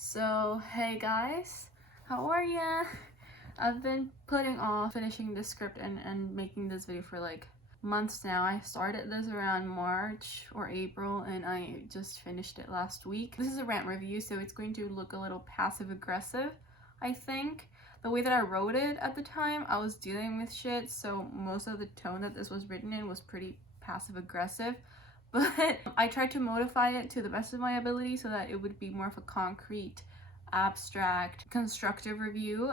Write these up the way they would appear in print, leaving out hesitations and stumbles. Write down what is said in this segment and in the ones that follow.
So, hey guys, how are ya? I've been putting off finishing this script and making this video for like months now. I started this around March or April and I just finished it last week. This is a rant review, so it's going to look a little passive aggressive, I think. The way that I wrote it at the time, I was dealing with shit, so most of the tone that this was written in was pretty passive aggressive. But I tried to modify it to the best of my ability so that it would be more of a concrete, abstract, constructive review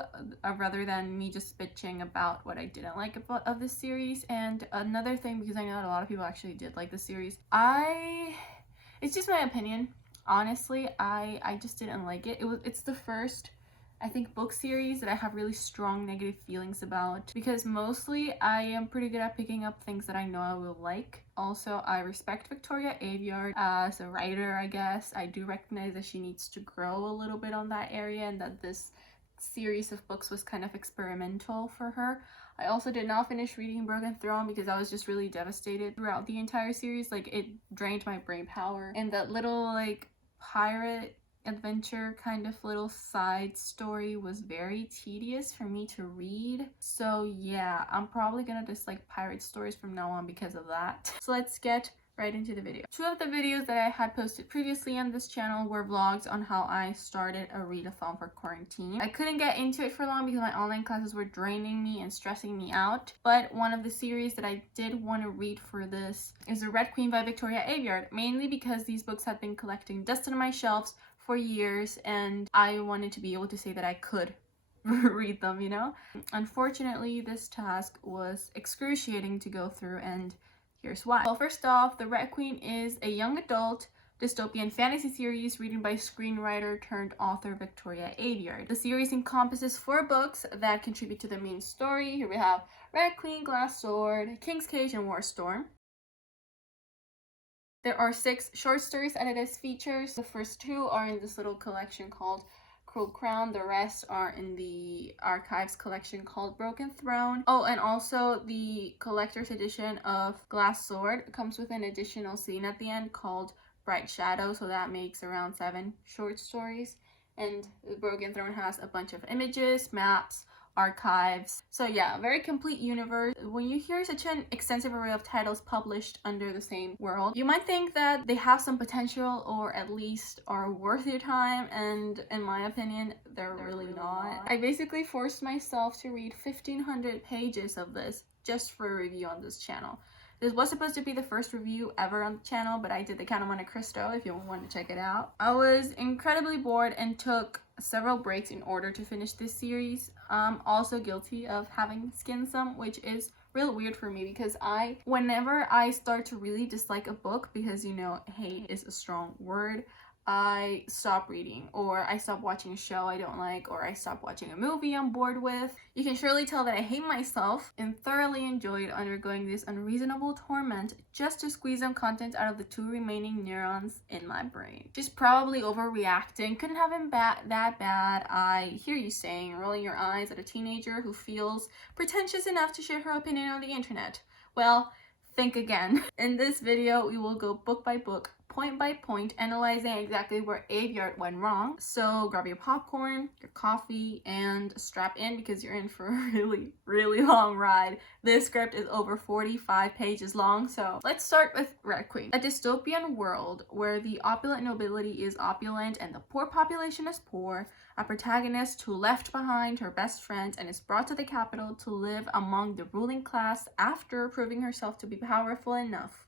rather than me just bitching about what I didn't like of this series. And another thing, because I know that a lot of people actually did like the series, it's just my opinion. Honestly, I just didn't like it. It's the first, I think, book series that I have really strong negative feelings about, because mostly I am pretty good at picking up things that I know I will like. Also, I respect Victoria Aveyard as a writer, I guess. I do recognize that she needs to grow a little bit on that area and that this series of books was kind of experimental for her. I also did not finish reading Broken Throne because I was just really devastated throughout the entire series. Like, it drained my brain power, and that little like pirate adventure kind of little side story was very tedious for me to read. So yeah, I'm probably gonna dislike pirate stories from now on because of that. So let's get right into the video. Two of the videos that I had posted previously on this channel were vlogs on how I started a readathon for quarantine. I couldn't get into it for long because my online classes were draining me and stressing me out, but one of the series that I did want to read for this is The Red Queen by Victoria Aveyard, mainly because these books had been collecting dust on my shelves for years and I wanted to be able to say that I could read them, you know? Unfortunately, this task was excruciating to go through, and here's why. Well, first off, The Red Queen is a young adult dystopian fantasy series written by screenwriter turned author Victoria Aveyard. The series encompasses 4 books that contribute to the main story. Here we have Red Queen, Glass Sword, King's Cage, and War Storm. There are 6 short stories that it is features. The first 2 are in this little collection called Cruel Crown. The rest are in the archives collection called Broken Throne. Oh, and also the collector's edition of Glass Sword comes with an additional scene at the end called Bright Shadow, so that makes around 7 short stories. And Broken Throne has a bunch of images, maps, archives. So yeah, a very complete universe. When you hear such an extensive array of titles published under the same world, you might think that they have some potential or at least are worth your time, and in my opinion, they're really not. I basically forced myself to read 1,500 pages of this just for a review on this channel. This was supposed to be the first review ever on the channel, but I did the Count of Monte Cristo if you want to check it out. I was incredibly bored and took several breaks in order to finish this series. I'm also guilty of having skimmed some, which is real weird for me because whenever I start to really dislike a book, because you know, hate is a strong word, I stop reading, or I stop watching a show I don't like, or I stop watching a movie I'm bored with. You can surely tell that I hate myself and thoroughly enjoyed undergoing this unreasonable torment just to squeeze some content out of the 2 remaining neurons in my brain. Just probably overreacting. Couldn't have been that bad. I hear you saying, rolling your eyes at a teenager who feels pretentious enough to share her opinion on the internet. Well, think again. In this video, we will go book by book, point by point, analyzing exactly where Aveyard went wrong. So grab your popcorn, your coffee, and strap in because you're in for a really long ride. This script is over 45 pages long, so let's start with Red Queen. A dystopian world where the opulent nobility is opulent and the poor population is poor. A protagonist who left behind her best friend and is brought to the capital to live among the ruling class after proving herself to be powerful enough.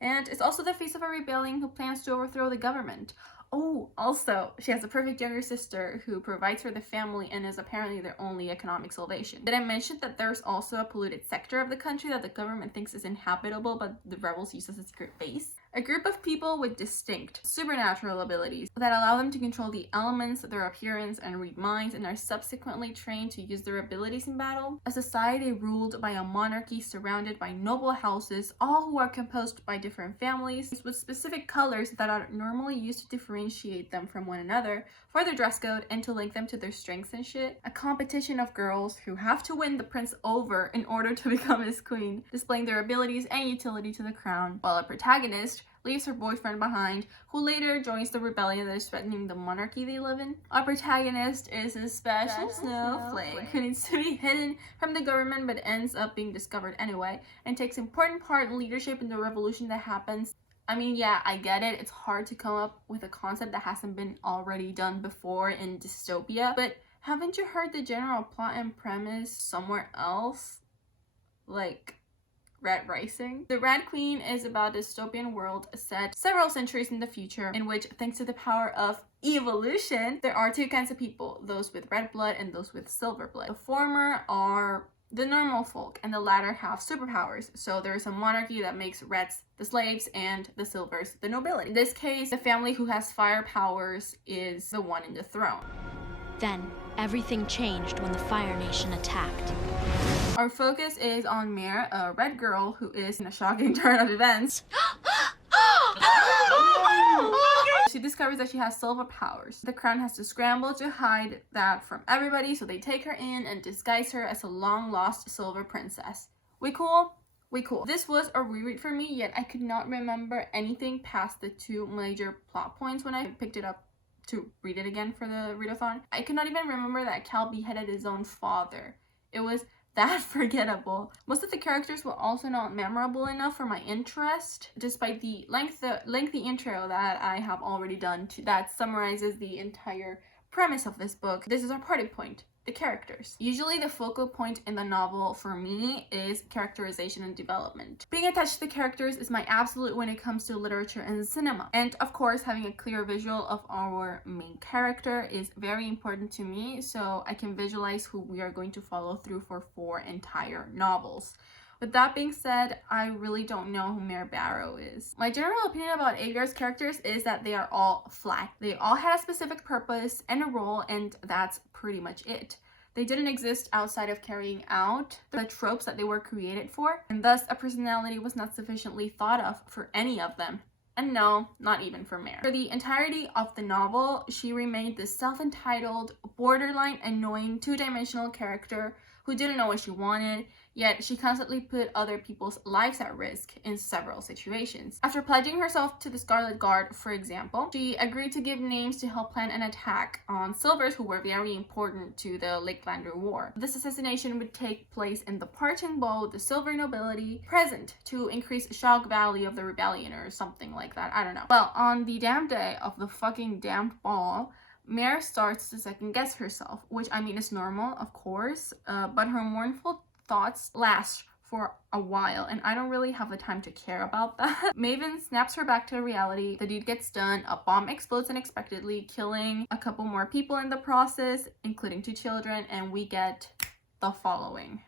And it's also the face of a rebellion who plans to overthrow the government. Oh, also, she has a perfect younger sister who provides for the family and is apparently their only economic salvation. Did I mention that there's also a polluted sector of the country that the government thinks is inhabitable, but the rebels use as a secret base? A group of people with distinct supernatural abilities that allow them to control the elements, their appearance, and read minds, and are subsequently trained to use their abilities in battle. A society ruled by a monarchy surrounded by noble houses, all who are composed by different families, with specific colors that are normally used to differentiate them from one another for their dress code and to link them to their strengths and shit. A competition of girls who have to win the prince over in order to become his queen, displaying their abilities and utility to the crown, while a protagonist leaves her boyfriend behind, who later joins the rebellion that is threatening the monarchy they live in. Our protagonist is a special snowflake who needs to be hidden from the government but ends up being discovered anyway, and takes important part in leadership in the revolution that happens. I mean, yeah, I get it. It's hard to come up with a concept that hasn't been already done before in dystopia, but haven't you heard the general plot and premise somewhere else? Like Red Rising. The Red Queen is about a dystopian world set several centuries in the future, in which, thanks to the power of evolution, there are two kinds of people, those with red blood and those with silver blood. The former are the normal folk, and the latter have superpowers. So there's a monarchy that makes reds the slaves and the silvers the nobility. In this case, the family who has fire powers is the one in the throne. Then, everything changed when the Fire Nation attacked. Our focus is on Mare, a red girl who is in a shocking turn of events. She discovers that she has silver powers. The crown has to scramble to hide that from everybody, so they take her in and disguise her as a long-lost silver princess. We cool? We cool. This was a reread for me, yet I could not remember anything past the two major plot points when I picked it up to read it again for the readathon. I could not even remember that Cal beheaded his own father. It was that forgettable. Most of the characters were also not memorable enough for my interest, despite the lengthy intro that I have already done that summarizes the entire premise of this book. This is our party point. The characters. Usually the focal point in the novel for me is characterization and development. Being attached to the characters is my absolute when it comes to literature and cinema. And of course, having a clear visual of our main character is very important to me, so I can visualize who we are going to follow through for 4 entire novels. With that being said, I really don't know who Mare Barrow is. My general opinion about aveyard's characters is that they are all flat. They all had a specific purpose and a role, and that's pretty much it. They didn't exist outside of carrying out the tropes that they were created for, and thus a personality was not sufficiently thought of for any of them. And no, not even for Mare. For the entirety of the novel, she remained this self-entitled, borderline annoying, two-dimensional character who didn't know what she wanted, yet she constantly put other people's lives at risk in several situations. After pledging herself to the Scarlet Guard, for example, she agreed to give names to help plan an attack on silvers who were very important to the Lakelander War. This assassination would take place in the Parting Ball with the silver nobility present to increase shock value of the rebellion or something like that. I don't know. Well, on the damn day of the fucking damned ball, Mare starts to second guess herself, which I mean is normal, of course, but her mournful thoughts last for a while, and I don't really have the time to care about that. Maven snaps her back to reality. The deed gets done, a bomb explodes unexpectedly, killing a couple more people in the process, including 2 children, and we get the following.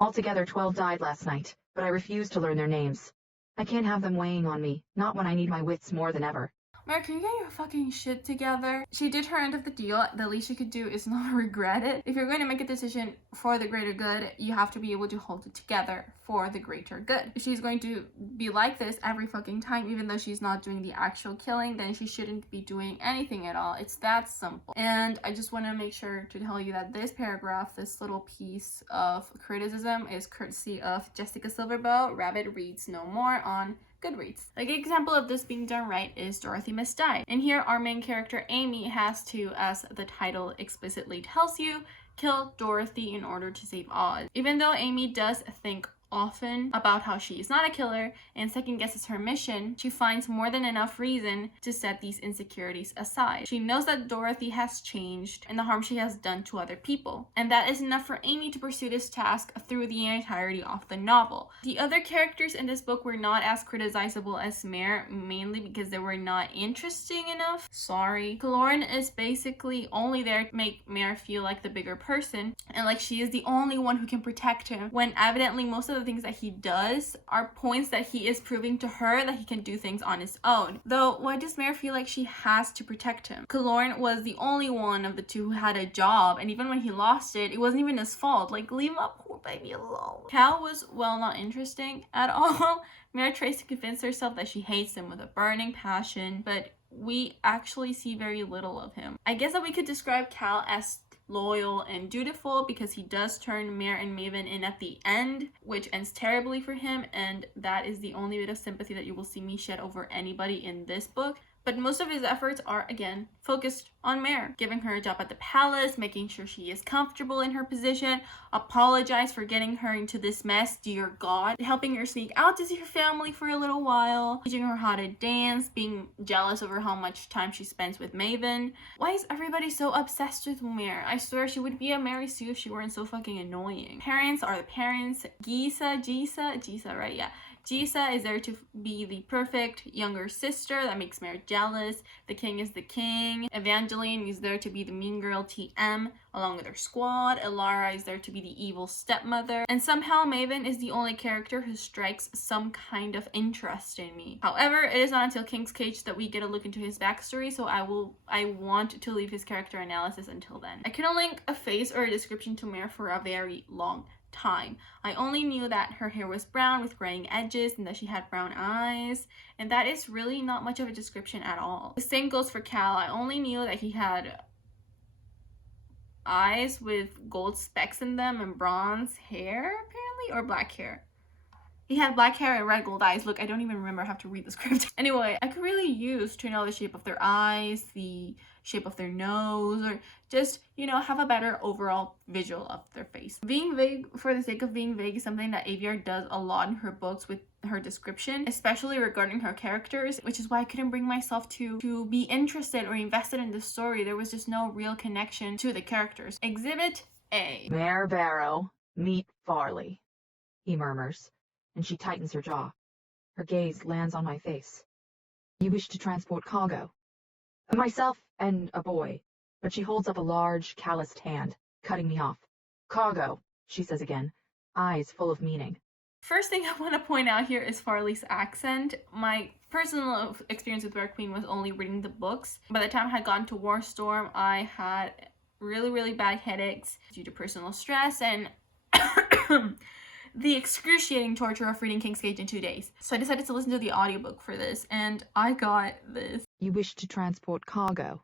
Altogether 12 died last night, but I refuse to learn their names. I can't have them weighing on me, not when I need my wits more than ever. Mare, can you get your fucking shit together? She did her end of the deal. The least you could do is not regret it. If you're going to make a decision for the greater good, you have to be able to hold it together for the greater good. If she's going to be like this every fucking time, even though she's not doing the actual killing, then she shouldn't be doing anything at all. It's that simple. And I just want to make sure to tell you that this paragraph, this little piece of criticism, is courtesy of Jessica Silverbow, Rabbit Reads No More on Goodreads. A good example of this being done right is Dorothy Must Die. And here our main character Amy has to, as the title explicitly tells you, kill Dorothy in order to save Oz. Even though Amy does think often about how she is not a killer and second guesses her mission, she finds more than enough reason to set these insecurities aside. She knows that Dorothy has changed and the harm she has done to other people, and that is enough for Amy to pursue this task through the entirety of the novel. The other characters in this book were not as criticizable as Mare, mainly because they were not interesting enough. Sorry. Kalorn is basically only there to make Mare feel like the bigger person and like she is the only one who can protect him, when evidently most of the things that he does are points that he is proving to her that he can do things on his own. Though, why does Mare feel like she has to protect him? Kalorn was the only one of the two who had a job, and even when he lost it, it wasn't even his fault. Like, leave my poor baby alone. Cal was, well, not interesting at all. Mare tries to convince herself that she hates him with a burning passion, but we actually see very little of him. I guess that we could describe Cal as loyal and dutiful, because he does turn Mare and Maven in at the end, which ends terribly for him, and that is the only bit of sympathy that you will see me shed over anybody in this book. But most of his efforts are, again, focused on Mare, giving her a job at the palace, making sure she is comfortable in her position, apologize for getting her into this mess, dear God, helping her sneak out to see her family for a little while, teaching her how to dance, being jealous over how much time she spends with Maven. Why is everybody so obsessed with Mare? I swear she would be a Mary Sue if she weren't so fucking annoying. Parents are the parents. Gisa, right? Yeah. Gisa is there to be the perfect younger sister that makes Mare jealous. The king is the king. Evangeline is there to be the mean girl TM along with her squad. Elara is there to be the evil stepmother. And somehow Maven is the only character who strikes some kind of interest in me. However, it is not until King's Cage that we get a look into his backstory, so I want to leave his character analysis until then. I couldn't link a face or a description to Mare for a very long time. I only knew that her hair was brown with graying edges and that she had brown eyes, and that is really not much of a description at all. The same goes for Cal. I only knew that he had eyes with gold specks in them and bronze hair, apparently, or black hair. He had black hair and red gold eyes. Look, I don't even remember. I have to read the script. Anyway, I could really use to know the shape of their eyes, the shape of their nose, or just, you know, have a better overall visual of their face. Being vague for the sake of being vague is something that Aveyard does a lot in her books with her description, especially regarding her characters, which is why I couldn't bring myself to be interested or invested in the story. There was just no real connection to the characters. Exhibit A. Mayor Barrow, meet Farley, he murmurs, and she tightens her jaw. Her gaze lands on my face. You wish to transport cargo? Myself and a boy, but she holds up a large, calloused hand, cutting me off. Cargo, she says again, eyes full of meaning. First thing I want to point out here is Farley's accent. My personal experience with Red Queen was only reading the books. By the time I had gotten to Warstorm, I had really bad headaches due to personal stress and the excruciating torture of reading King's Cage in 2 days. So I decided to listen to the audiobook for this, and I got this. You wish to transport cargo?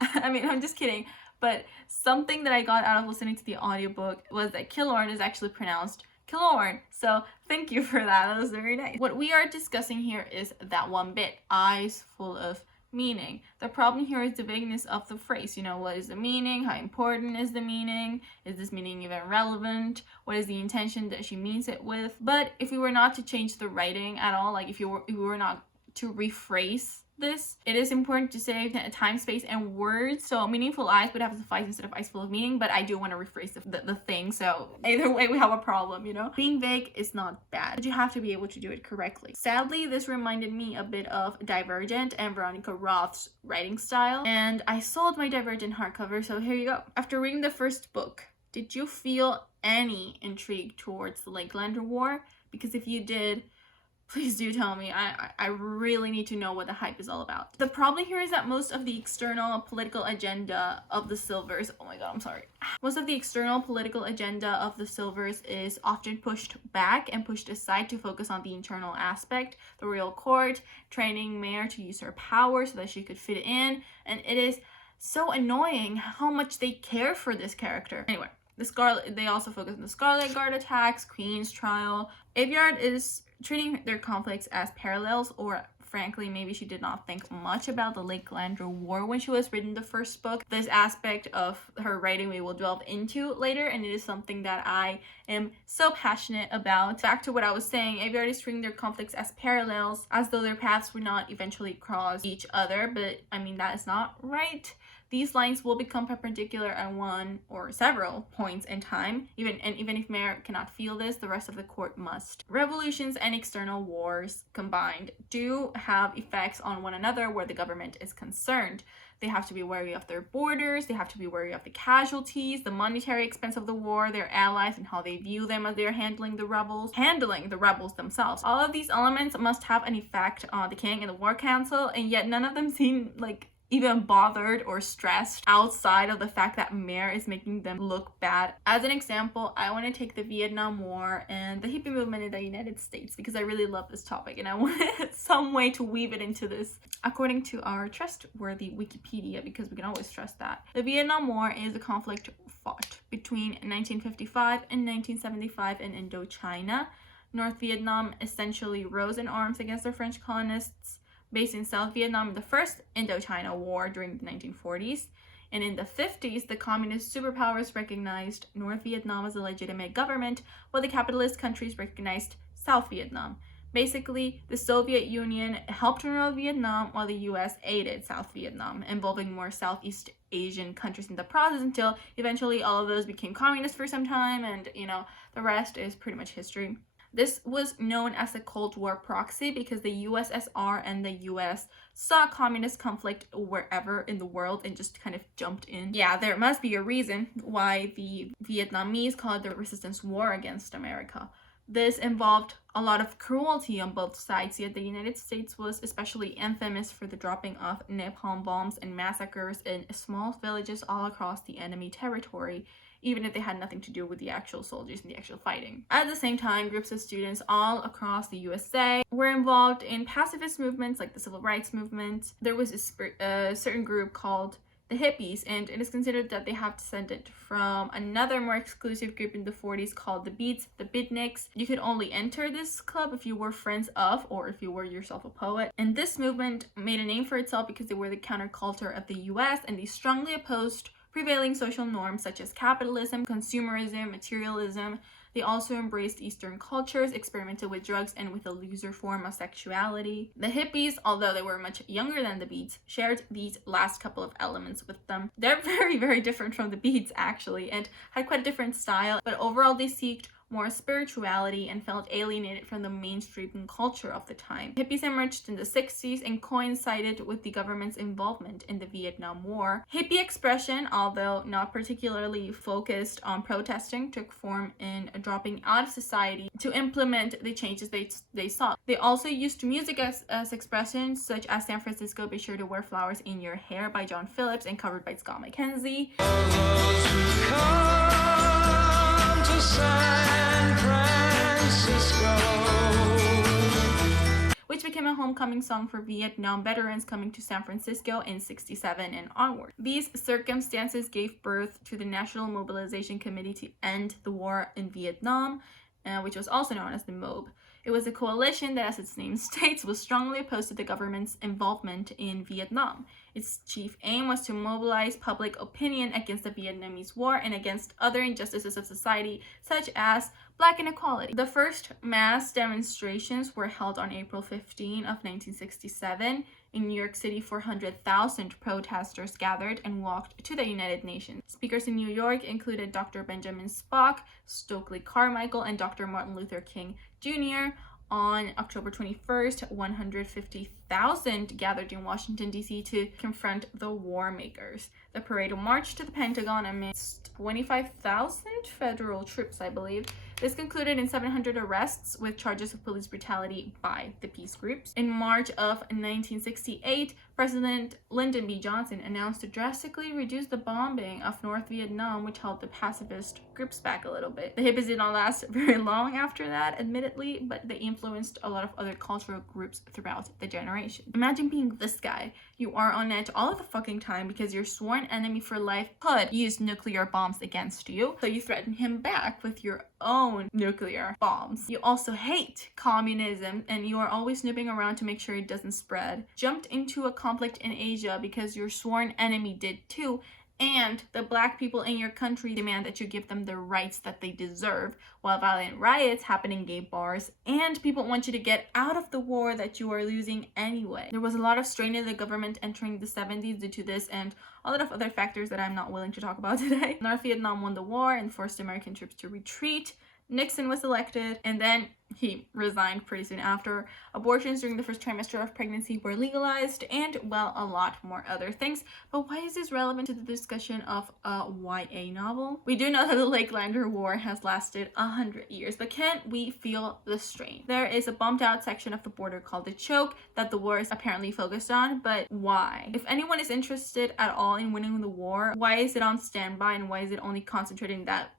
I mean, I'm just kidding. But something that I got out of listening to the audiobook was that Killorn is actually pronounced Killorn. So thank you for that. That was very nice. What we are discussing here is that one bit, eyes full of meaning. The problem here is the vagueness of the phrase. You know, what is the meaning? How important is the meaning? Is this meaning even relevant? What is the intention that she means it with? But if we were not to change the writing at all, like if we were not to rephrase this, it is important to say time, space, and words. So meaningful eyes would have to suffice instead of eyes full of meaning, but I do want to rephrase the thing, so either way we have a problem, you know? Being vague is not bad, but you have to be able to do it correctly. Sadly, this reminded me a bit of Divergent and Veronica Roth's writing style, and I sold my Divergent hardcover, so here you go. After reading the first book, did you feel any intrigue towards the Lakelander War? Because if you did, please do tell me. I really need to know what the hype is all about. The problem here is that most of the external political agenda of the Silvers, oh my god, I'm sorry. Most of the external political agenda of the Silvers is often pushed back and pushed aside to focus on the internal aspect, the royal court, training Mare to use her power so that she could fit in, and it is so annoying how much they care for this character. Anyway, they also focus on the Scarlet Guard attacks, Queen's trial. Aveyard is treating their conflicts as parallels, or frankly, maybe she did not think much about the Lakelander War when she was reading the first book. This aspect of her writing we will delve into later, and it is something that I am so passionate about. Back to what I was saying, Aveyard is treating their conflicts as parallels, as though their paths would not eventually cross each other, but I mean, that is not right. These lines will become perpendicular at one or several points in time. Even if Mare cannot feel this, the rest of the court must. Revolutions and external wars combined do have effects on one another where the government is concerned. They have to be wary of their borders, they have to be wary of the casualties, the monetary expense of the war, their allies, and how they view them as they're handling the rebels themselves. All of these elements must have an effect on the king and the war council, and yet none of them seem like even bothered or stressed outside of the fact that mare is making them look bad. As an example, I want to take the Vietnam War and the hippie movement in the United States because I really love this topic and I wanted some way to weave it into this according to our trustworthy Wikipedia, because we can always trust that. The Vietnam War is a conflict fought between 1955 and 1975 in Indochina. North Vietnam essentially rose in arms against the French colonists based in South Vietnam in the First Indochina War during the 1940s. And in the 50s, the communist superpowers recognized North Vietnam as a legitimate government, while the capitalist countries recognized South Vietnam. Basically, the Soviet Union helped North Vietnam while the US aided South Vietnam, involving more Southeast Asian countries in the process until eventually all of those became communist for some time, and the rest is pretty much history. This was known as a Cold War proxy because the USSR and the US saw communist conflict wherever in the world and just kind of jumped in. Yeah, there must be a reason why the Vietnamese call it the resistance war against America. This involved a lot of cruelty on both sides, yet the United States was especially infamous for the dropping of napalm bombs and massacres in small villages all across the enemy territory, even if they had nothing to do with the actual soldiers and the actual fighting. At the same time, groups of students all across the USA were involved in pacifist movements like the Civil Rights Movement. There was a certain group called the hippies, and it is considered that they have descended from another more exclusive group in the 40s called the Beats, the Beatniks. You could only enter this club if you were friends of or if you were yourself a poet. And this movement made a name for itself because they were the counterculture of the US, and they strongly opposed prevailing social norms such as capitalism, consumerism, materialism. They also embraced Eastern cultures, experimented with drugs, and with a looser form of sexuality. The hippies, although they were much younger than the Beats, shared these last couple of elements with them. They're very, very different from the Beats, actually, and had quite a different style, but overall they seeked more spirituality and felt alienated from the mainstream culture of the time. Hippies emerged in the 60s and coincided with the government's involvement in the Vietnam War. Hippie expression, although not particularly focused on protesting, took form in dropping out of society to implement the changes they saw. They also used music as expressions, such as San Francisco, Be Sure to Wear Flowers in Your Hair by John Phillips and covered by Scott McKenzie. Which became a homecoming song for Vietnam veterans coming to San Francisco in '67 and onward. These circumstances gave birth to the National Mobilization Committee to End the War in Vietnam, which was also known as the MOB. It was a coalition that, as its name states, was strongly opposed to the government's involvement in Vietnam. Its chief aim was to mobilize public opinion against the Vietnamese War and against other injustices of society, such as Black inequality. The first mass demonstrations were held on April 15 of 1967. In New York City, 400,000 protesters gathered and walked to the United Nations. Speakers in New York included Dr. Benjamin Spock, Stokely Carmichael, and Dr. Martin Luther King Jr. On October 21st, 150,000 gathered in Washington, D.C. to confront the war makers. The parade marched to the Pentagon amidst 25,000 federal troops, I believe. This concluded in 700 arrests with charges of police brutality by the peace groups. In March of 1968, President Lyndon B. Johnson announced to drastically reduce the bombing of North Vietnam, which held the pacifist groups back a little bit. The hippies did not last very long after that, admittedly, but they influenced a lot of other cultural groups throughout the generation. Imagine being this guy. You are on edge all of the fucking time because your sworn enemy for life could use nuclear bombs against you, so you threaten him back with your own nuclear bombs. You also hate communism and you are always snooping around to make sure it doesn't spread. Jumped into a conflict in Asia because your sworn enemy did too, and the Black people in your country demand that you give them the rights that they deserve, while violent riots happen in gay bars, and people want you to get out of the war that you are losing anyway. There was a lot of strain in the government entering the 70s due to this and a lot of other factors that I'm not willing to talk about today. North Vietnam won the war and forced American troops to retreat. Nixon was elected, and then he resigned pretty soon after. Abortions during the first trimester of pregnancy were legalized, and, well, a lot more other things. But why is this relevant to the discussion of a YA novel? We do know that the Lakelander War has lasted 100 years, but can't we feel the strain? There is a bombed out section of the border called the Choke that the war is apparently focused on, but why? If anyone is interested at all in winning the war, why is it on standby, and why is it only concentrating that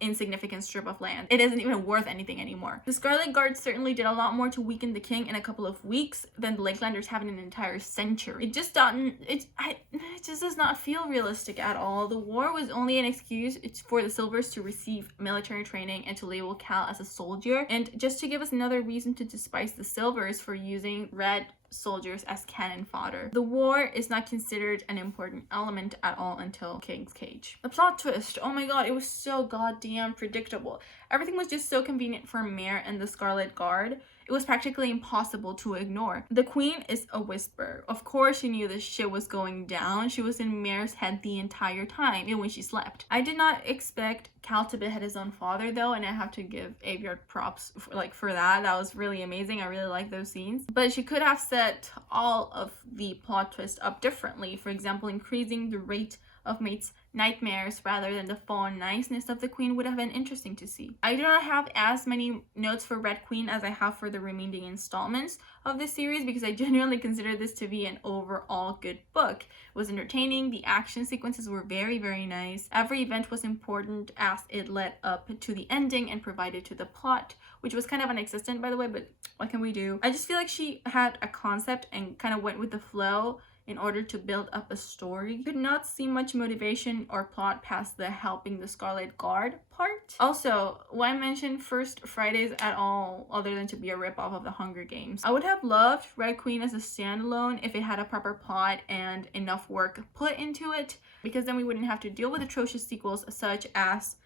insignificant strip of land? It isn't even worth anything anymore. The Scarlet Guard certainly did a lot more to weaken the king in a couple of weeks than the Lakelanders have in an entire century. It just does not feel realistic at all. The war was only an excuse for the Silvers to receive military training and to label Cal as a soldier, and just to give us another reason to despise the Silvers for using red soldiers as cannon fodder. The war is not considered an important element at all until King's Cage. The plot twist, oh my god, it was so goddamn predictable. Everything was just so convenient for Mare and the Scarlet Guard. It was practically impossible to ignore. The queen is a whisper. Of course she knew this shit was going down. She was in Mare's head the entire time, even when she slept. I did not expect Cal to behead his own father though, and I have to give Aveyard props for that. That was really amazing. I really like those scenes. But she could have set all of the plot twists up differently. For example, increasing the rate of mates' nightmares rather than the fawn niceness of the queen would have been interesting to see. I do not have as many notes for Red Queen as I have for the remaining installments of this series because I genuinely consider this to be an overall good book. It was entertaining, the action sequences were very, very nice. Every event was important as it led up to the ending and provided to the plot, which was kind of non-existent by the way, but what can we do? I just feel like she had a concept and kind of went with the flow in order to build up a story. Could not see much motivation or plot past the helping the Scarlet Guard part. Also, why mention First Fridays at all other than to be a ripoff of the Hunger Games? I would have loved Red Queen as a standalone if it had a proper plot and enough work put into it, because then we wouldn't have to deal with atrocious sequels such as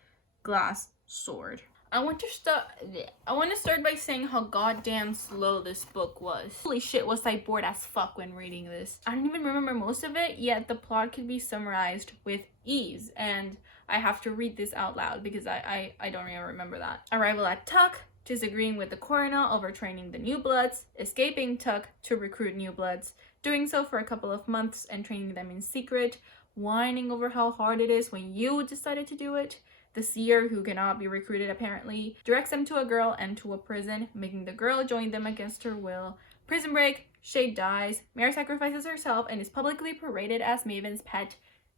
Glass Sword. I want to start by saying how goddamn slow this book was. Holy shit, was I bored as fuck when reading this. I don't even remember most of it, yet the plot could be summarized with ease, and I have to read this out loud because I don't even remember that. Arrival at Tuck, disagreeing with the coroner over training the new bloods, escaping Tuck to recruit new bloods, doing so for a couple of months and training them in secret, whining over how hard it is when you decided to do it. The seer, who cannot be recruited apparently, directs them to a girl and to a prison, making the girl join them against her will. Prison break, Shade dies, Mare sacrifices herself and is publicly paraded as Maven's pet.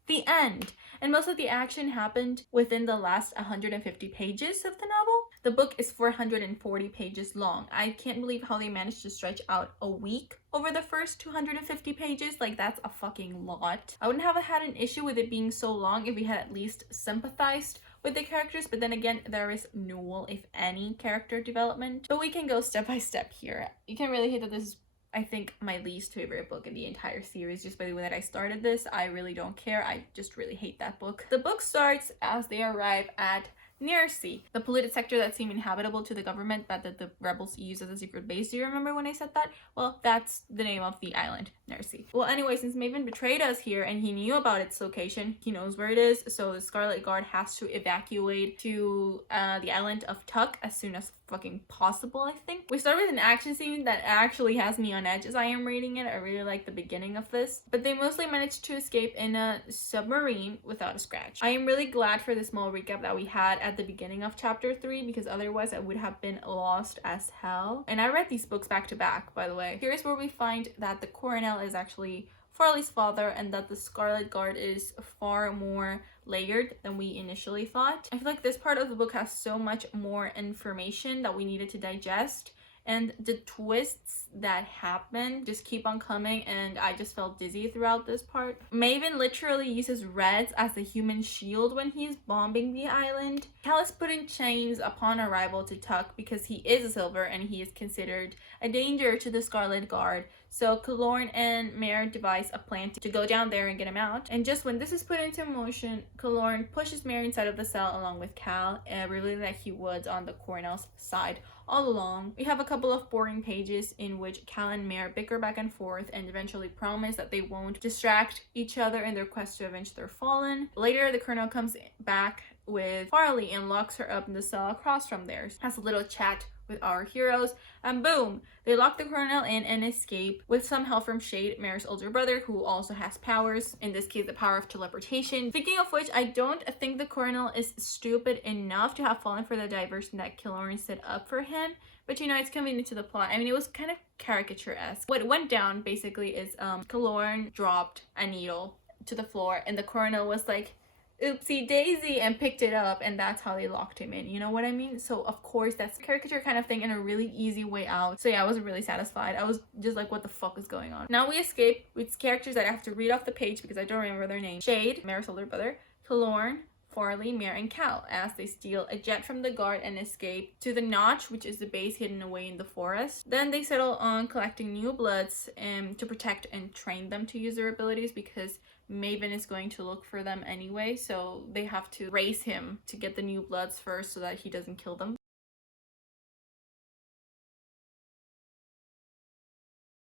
The end. And most of the action happened within the last 150 pages of the novel. The book is 440 pages long. I can't believe how they managed to stretch out a week over the first 250 pages. Like, that's a fucking lot. I wouldn't have had an issue with it being so long if we had at least sympathized with the characters, but then again, there is null, if any, character development. But we can go step by step here. You can't really hate that this is, I think, my least favorite book in the entire series. Just by the way that I started this, I really don't care. I just really hate that book. The book starts as they arrive at Nearsea, the polluted sector that seemed inhabitable to the government that the rebels use as a secret base. Do you remember when I said that? Well, that's the name of the island, Nearsea. Well, anyway, since Maven betrayed us here and he knew about its location, he knows where it is, so the Scarlet Guard has to evacuate to the island of Tuck as soon as fucking possible, I think. We start with an action scene that actually has me on edge as I am reading it. I really like the beginning of this, but they mostly managed to escape in a submarine without a scratch. I am really glad for the small recap that we had at the beginning of chapter 3, because otherwise I would have been lost as hell. And I read these books back to back, by the way. Here's where we find that the coronel is actually Farley's father, and that the Scarlet Guard is far more layered than we initially thought. I feel like this part of the book has so much more information that we needed to digest, and the twists that happen just keep on coming, and I just felt dizzy throughout this part. Maven literally uses reds as a human shield when he's bombing the island. Cal is put in chains upon arrival to Tuck because he is a silver and he is considered a danger to the Scarlet Guard. So Kalorn and Mare devise a plan to go down there and get him out. And just when this is put into motion, Kalorn pushes Mare inside of the cell along with Cal, revealing that he was on the coronel's side all along. We have a couple of boring pages in which Cal and Mare bicker back and forth and eventually promise that they won't distract each other in their quest to avenge their fallen. Later, the colonel comes back with Farley and locks her up in the cell across from theirs. Has a little chat with our heroes, and boom, they lock the colonel in and escape with some help from Shade, Mare's older brother, who also has powers, in this case the power of teleportation. Speaking of which, I don't think the colonel is stupid enough to have fallen for the diversion that Killorn set up for him, but you know, it's convenient to the plot. I mean, it was kind of caricature-esque. What went down basically is Killorn dropped a needle to the floor and the colonel was like, oopsie daisy, and picked it up, and that's how they locked him in. You know what I mean? So of course that's a caricature kind of thing and a really easy way out. So yeah, I wasn't really satisfied. I was just like, what the fuck is going on? Now we escape with characters that I have to read off the page because I don't remember their names. Shade, Mare's older brother, Killorn, Farley, Mare, and Cal, as they steal a jet from the guard and escape to the Notch, which is the base hidden away in the forest. Then they settle on collecting new bloods to protect and train them to use their abilities, because Maven is going to look for them anyway, so they have to raise him to get the new bloods first so that he doesn't kill them.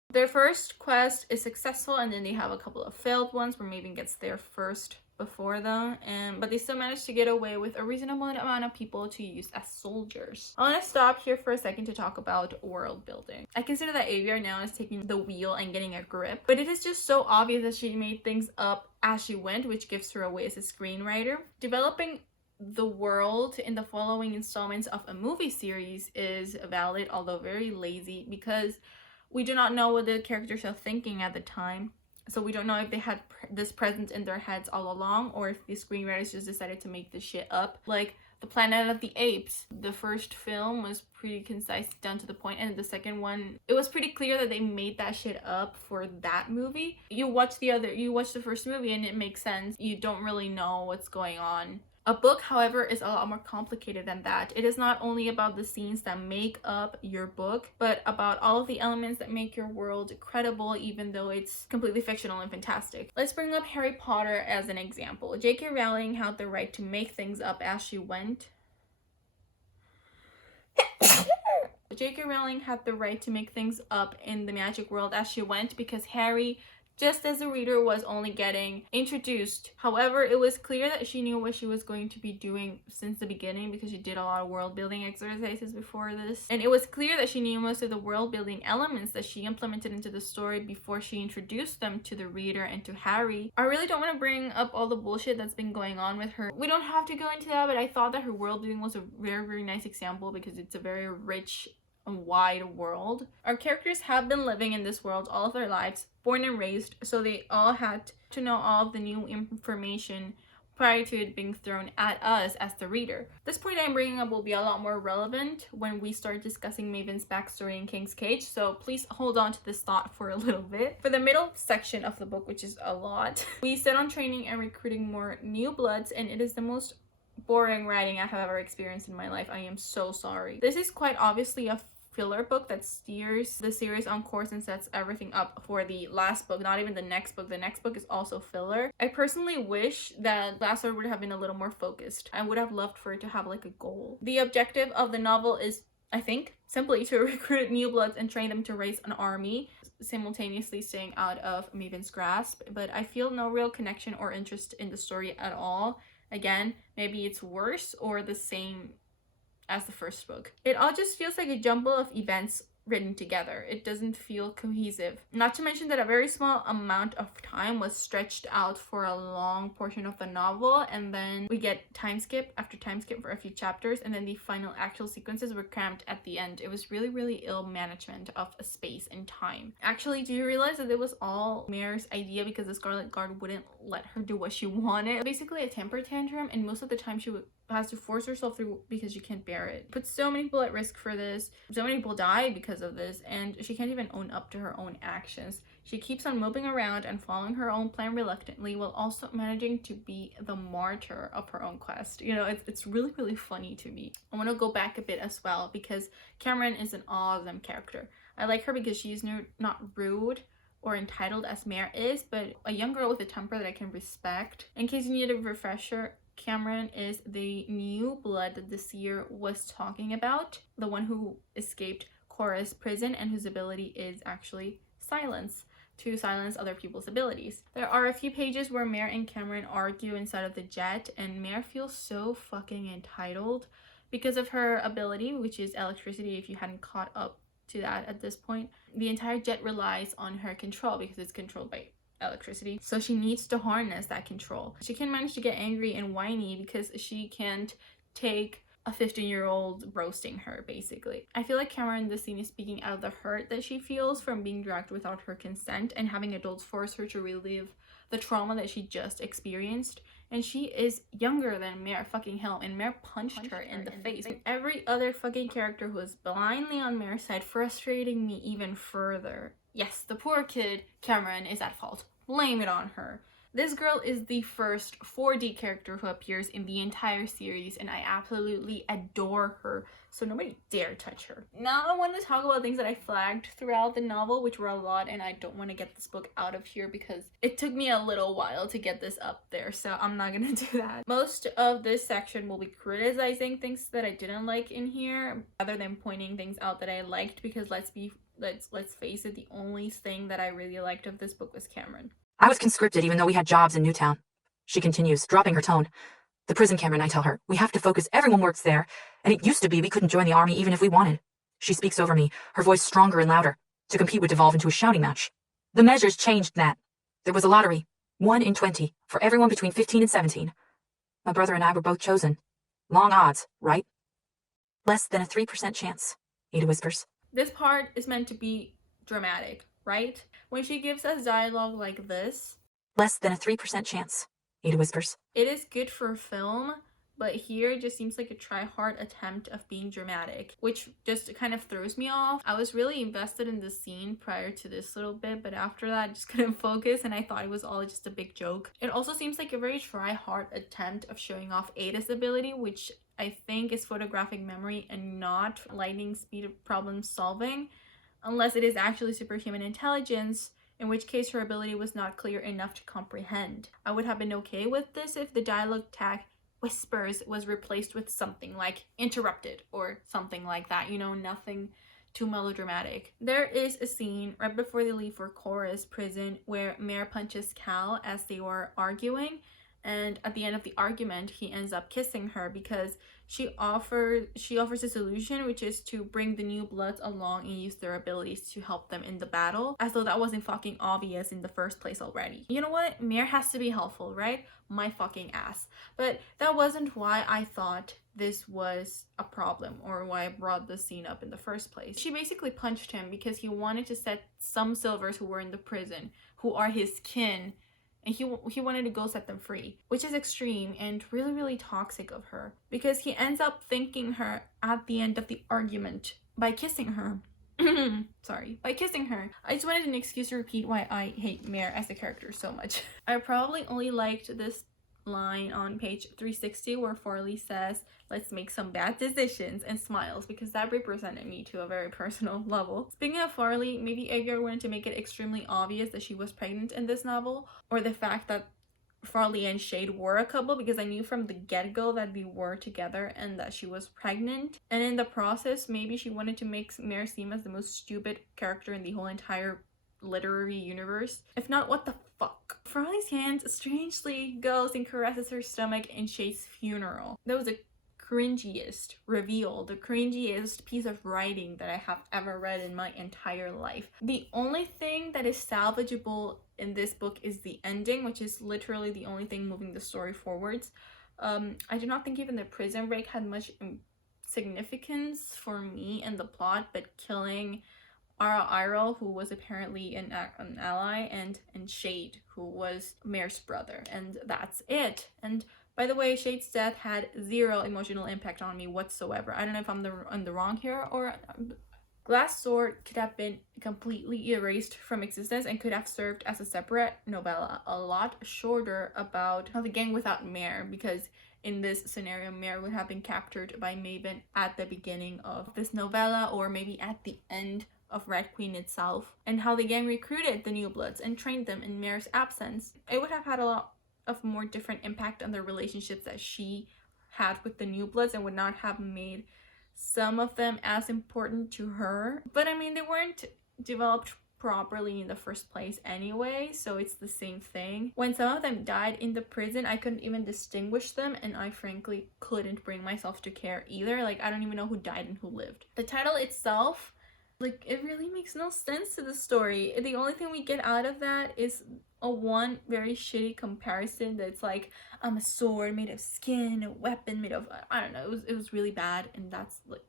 Their first quest is successful, and then they have a couple of failed ones where Maven gets there first before them, but they still managed to get away with a reasonable amount of people to use as soldiers. I want to stop here for a second to talk about world building. I consider that aveyard now is taking the wheel and getting a grip, but it is just so obvious that she made things up as she went, which gives her away as a screenwriter. Developing the world in the following installments of a movie series is valid, although very lazy, because we do not know what the characters are thinking at the time. So we don't know if they had this presence in their heads all along, or if the screenwriters just decided to make this shit up. Like the Planet of the Apes, the first film was pretty concise, down to the point, and the second one, it was pretty clear that they made that shit up for that movie. You watch the first movie and it makes sense. You don't really know what's going on. A book, however, is a lot more complicated than that. It is not only about the scenes that make up your book, but about all of the elements that make your world credible, even though it's completely fictional and fantastic. Let's bring up Harry Potter as an example. J.K. Rowling had the right to make things up as she went. J.K. Rowling had the right to make things up in the magic world as she went, because Harry, just as the reader, was only getting introduced. However, it was clear that she knew what she was going to be doing since the beginning, because she did a lot of world building exercises before this. And it was clear that she knew most of the world building elements that she implemented into the story before she introduced them to the reader and to Harry. I really don't want to bring up all the bullshit that's been going on with her. We don't have to go into that, but I thought that her world building was a very, very nice example, because it's a very rich and wide world. Our characters have been living in this world all of their lives, born and raised, so they all had to know all of the new information prior to it being thrown at us as the reader. This point I'm bringing up will be a lot more relevant when we start discussing Maven's backstory in King's Cage, so please hold on to this thought for a little bit. For the middle section of the book, which is a lot, we set on training and recruiting more new bloods, and it is the most boring writing I have ever experienced in my life. I am so sorry. This is quite obviously a filler book that steers the series on course and sets everything up for the last book, not even the next book. The next book is also filler. I personally wish that Last Word would have been a little more focused. I would have loved for it to have like a goal. The objective of the novel is, I think, simply to recruit new bloods and train them to raise an army, simultaneously staying out of Maven's grasp, but I feel no real connection or interest in the story at all. Again, maybe it's worse or the same as the first book. It all just feels like a jumble of events written together. It doesn't feel cohesive. Not to mention that a very small amount of time was stretched out for a long portion of the novel, and then we get time skip after time skip for a few chapters, and then the final actual sequences were cramped at the end. It was really, really ill management of space and time. Actually, do you realize that it was all Mare's idea, because the Scarlet Guard wouldn't let her do what she wanted? Basically a temper tantrum, and most of the time she has to force herself through because she can't bear it. Put so many people at risk for this. So many people die because of this, and she can't even own up to her own actions. She keeps on moving around and following her own plan reluctantly, while also managing to be the martyr of her own quest. You know, it's really, really funny to me. I want to go back a bit as well, because Cameron is an awesome character. I like her because she's not rude or entitled as Mare is, but a young girl with a temper that I can respect. In case you need a refresher, Cameron is the new blood that the seer was talking about, the one who escaped Cora's prison and whose ability is actually silence. to silence other people's abilities. There are a few pages where Mare and Cameron argue inside of the jet, and Mare feels so fucking entitled because of her ability, which is electricity, if you hadn't caught up to that at this point. The entire jet relies on her control because it's controlled by electricity, so she needs to harness that control. She can manage to get angry and whiny because she can't take a 15-year-old roasting her, basically. I feel like Cameron in this scene is speaking out of the hurt that she feels from being dragged without her consent and having adults force her to relive the trauma that she just experienced. And she is younger than Mare, fucking hell, and Mare punched her in the face. And every other fucking character who is blindly on Mare's side, frustrating me even further. Yes, the poor kid, Cameron, is at fault. Blame it on her. This girl is the first 4D character who appears in the entire series, and I absolutely adore her, so nobody dare touch her. Now I want to talk about things that I flagged throughout the novel, which were a lot, and I don't want to get this book out of here because it took me a little while to get this up there, so I'm not gonna do that. Most of this section will be criticizing things that I didn't like in here, rather than pointing things out that I liked, because let's face it, the only thing that I really liked of this book was Cameron. I was conscripted even though we had jobs in Newtown. She continues, dropping her tone. The prison, Cameron, I tell her. We have to focus. Everyone works there. And it used to be we couldn't join the army even if we wanted. She speaks over me, her voice stronger and louder. To compete would devolve into a shouting match. The measures changed that. There was a lottery. 1 in 20. For everyone between 15 and 17. My brother and I were both chosen. Long odds, right? Less than a 3% chance, Ada whispers. This part is meant to be dramatic, right? When she gives us dialogue like this, less than a 3% chance, Ada whispers. It is good for film, but here it just seems like a try-hard attempt of being dramatic, which just kind of throws me off. I was really invested in the scene prior to this little bit, but after that I just couldn't focus and I thought it was all just a big joke. It also seems like a very try-hard attempt of showing off Ada's ability, which I think is photographic memory and not lightning speed of problem solving, unless it is actually superhuman intelligence, in which case her ability was not clear enough to comprehend. I would have been okay with this if the dialogue tag whispers was replaced with something like interrupted or something like that, you know, nothing too melodramatic. There is a scene right before they leave for Chorus prison where Mare punches Cal as they were arguing, and at the end of the argument he ends up kissing her because she offers a solution, which is to bring the new bloods along and use their abilities to help them in the battle, as though that wasn't fucking obvious in the first place already. You know what? Mare has to be helpful, right? My fucking ass. But that wasn't why I thought this was a problem or why I brought this scene up in the first place. She basically punched him because he wanted to set some Silvers who were in the prison, who are his kin, and he wanted to go set them free, which is extreme and really, really toxic of her, because he ends up thanking her at the end of the argument by kissing her. By kissing her. I just wanted an excuse to repeat why I hate Mare as a character so much. I probably only liked this line on page 360 where Farley says, "Let's make some bad decisions," and smiles, because that represented me to a very personal level. Speaking of Farley, maybe aveyard wanted to make it extremely obvious that she was pregnant in this novel, or the fact that Farley and Shade were a couple, because I knew from the get-go that we were together and that she was pregnant. And in the process, maybe she wanted to make Mare seem as the most stupid character in the whole entire literary universe. If not, what the fuck? Farley's hand strangely goes and caresses her stomach in Shade's funeral. That was the cringiest reveal, the cringiest piece of writing that I have ever read in my entire life. The only thing that is salvageable in this book is the ending, which is literally the only thing moving the story forwards. I do not think even the prison break had much significance for me in the plot, but killing Ira, who was apparently an ally, and Shade, who was Mare's brother, and that's it. And by the way, Shade's death had zero emotional impact on me whatsoever. I don't know if I'm on the wrong here, or Glass Sword could have been completely erased from existence and could have served as a separate novella, a lot shorter, about the gang without Mare, because in this scenario Mare would have been captured by Maven at the beginning of this novella, or maybe at the end of Red Queen itself, and how the gang recruited the new bloods and trained them in Mare's absence. It would have had a lot of more different impact on the relationships that she had with the new bloods, and would not have made some of them as important to her. But I mean, they weren't developed properly in the first place anyway, so it's the same thing. When some of them died in the prison, I couldn't even distinguish them, and I frankly couldn't bring myself to care either. Like, I don't even know who died and who lived. The title itself, like, it really makes no sense to the story. The only thing we get out of that is a one very shitty comparison that's like, I'm a sword made of skin, a weapon made of, I don't know, it was really bad. And that's like,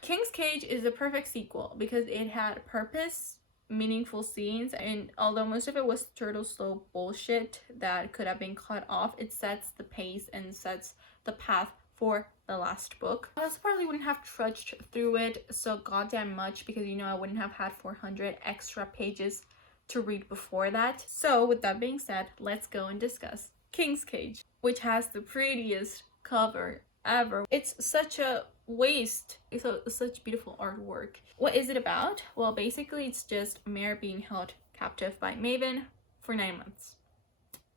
King's Cage is the perfect sequel because it had purpose, meaningful scenes, and although most of it was turtle slow bullshit that could have been cut off, it sets the pace and sets the path for the last book. I also probably wouldn't have trudged through it so goddamn much because, you know, I wouldn't have had 400 extra pages to read before that. So with that being said, let's go and discuss King's Cage, which has the prettiest cover ever. It's such a waste. It's such beautiful artwork. What is it about? Well, basically it's just Mare being held captive by Maven for 9 months.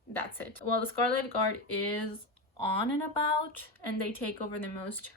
That's it. Well, the Scarlet Guard is on and about, and they take over the most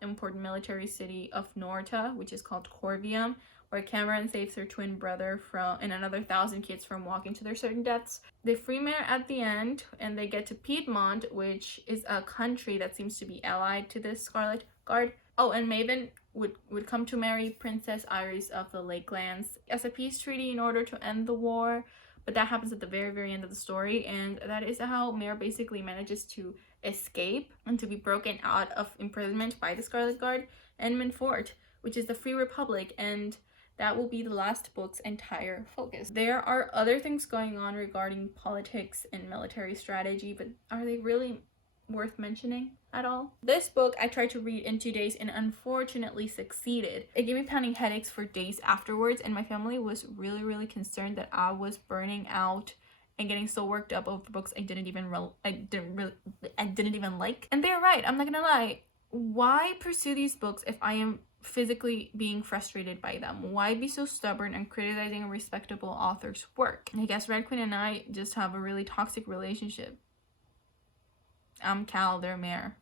important military city of Norta, which is called Corvium, where Cameron saves her twin brother from and another 1,000 kids from walking to their certain deaths. They free Mare at the end, and they get to Piedmont, which is a country that seems to be allied to the Scarlet Guard. Oh, and Maven would come to marry Princess Iris of the Lakelands as a peace treaty in order to end the war, but that happens at the very, very end of the story, and that is how Mare basically manages to escape and to be broken out of imprisonment by the Scarlet Guard and Minfort, which is the Free Republic, and that will be the last book's entire focus. There are other things going on regarding politics and military strategy, but are they really worth mentioning at all? This book I tried to read in 2 days and unfortunately succeeded. It gave me pounding headaches for days afterwards, and my family was really, really concerned that I was burning out and getting so worked up over books I didn't even like. And they're right, I'm not gonna lie. Why pursue these books if I am physically being frustrated by them? Why be so stubborn and criticizing a respectable author's work? I guess Red Queen and I just have a really toxic relationship. I'm Cal, they're Mare.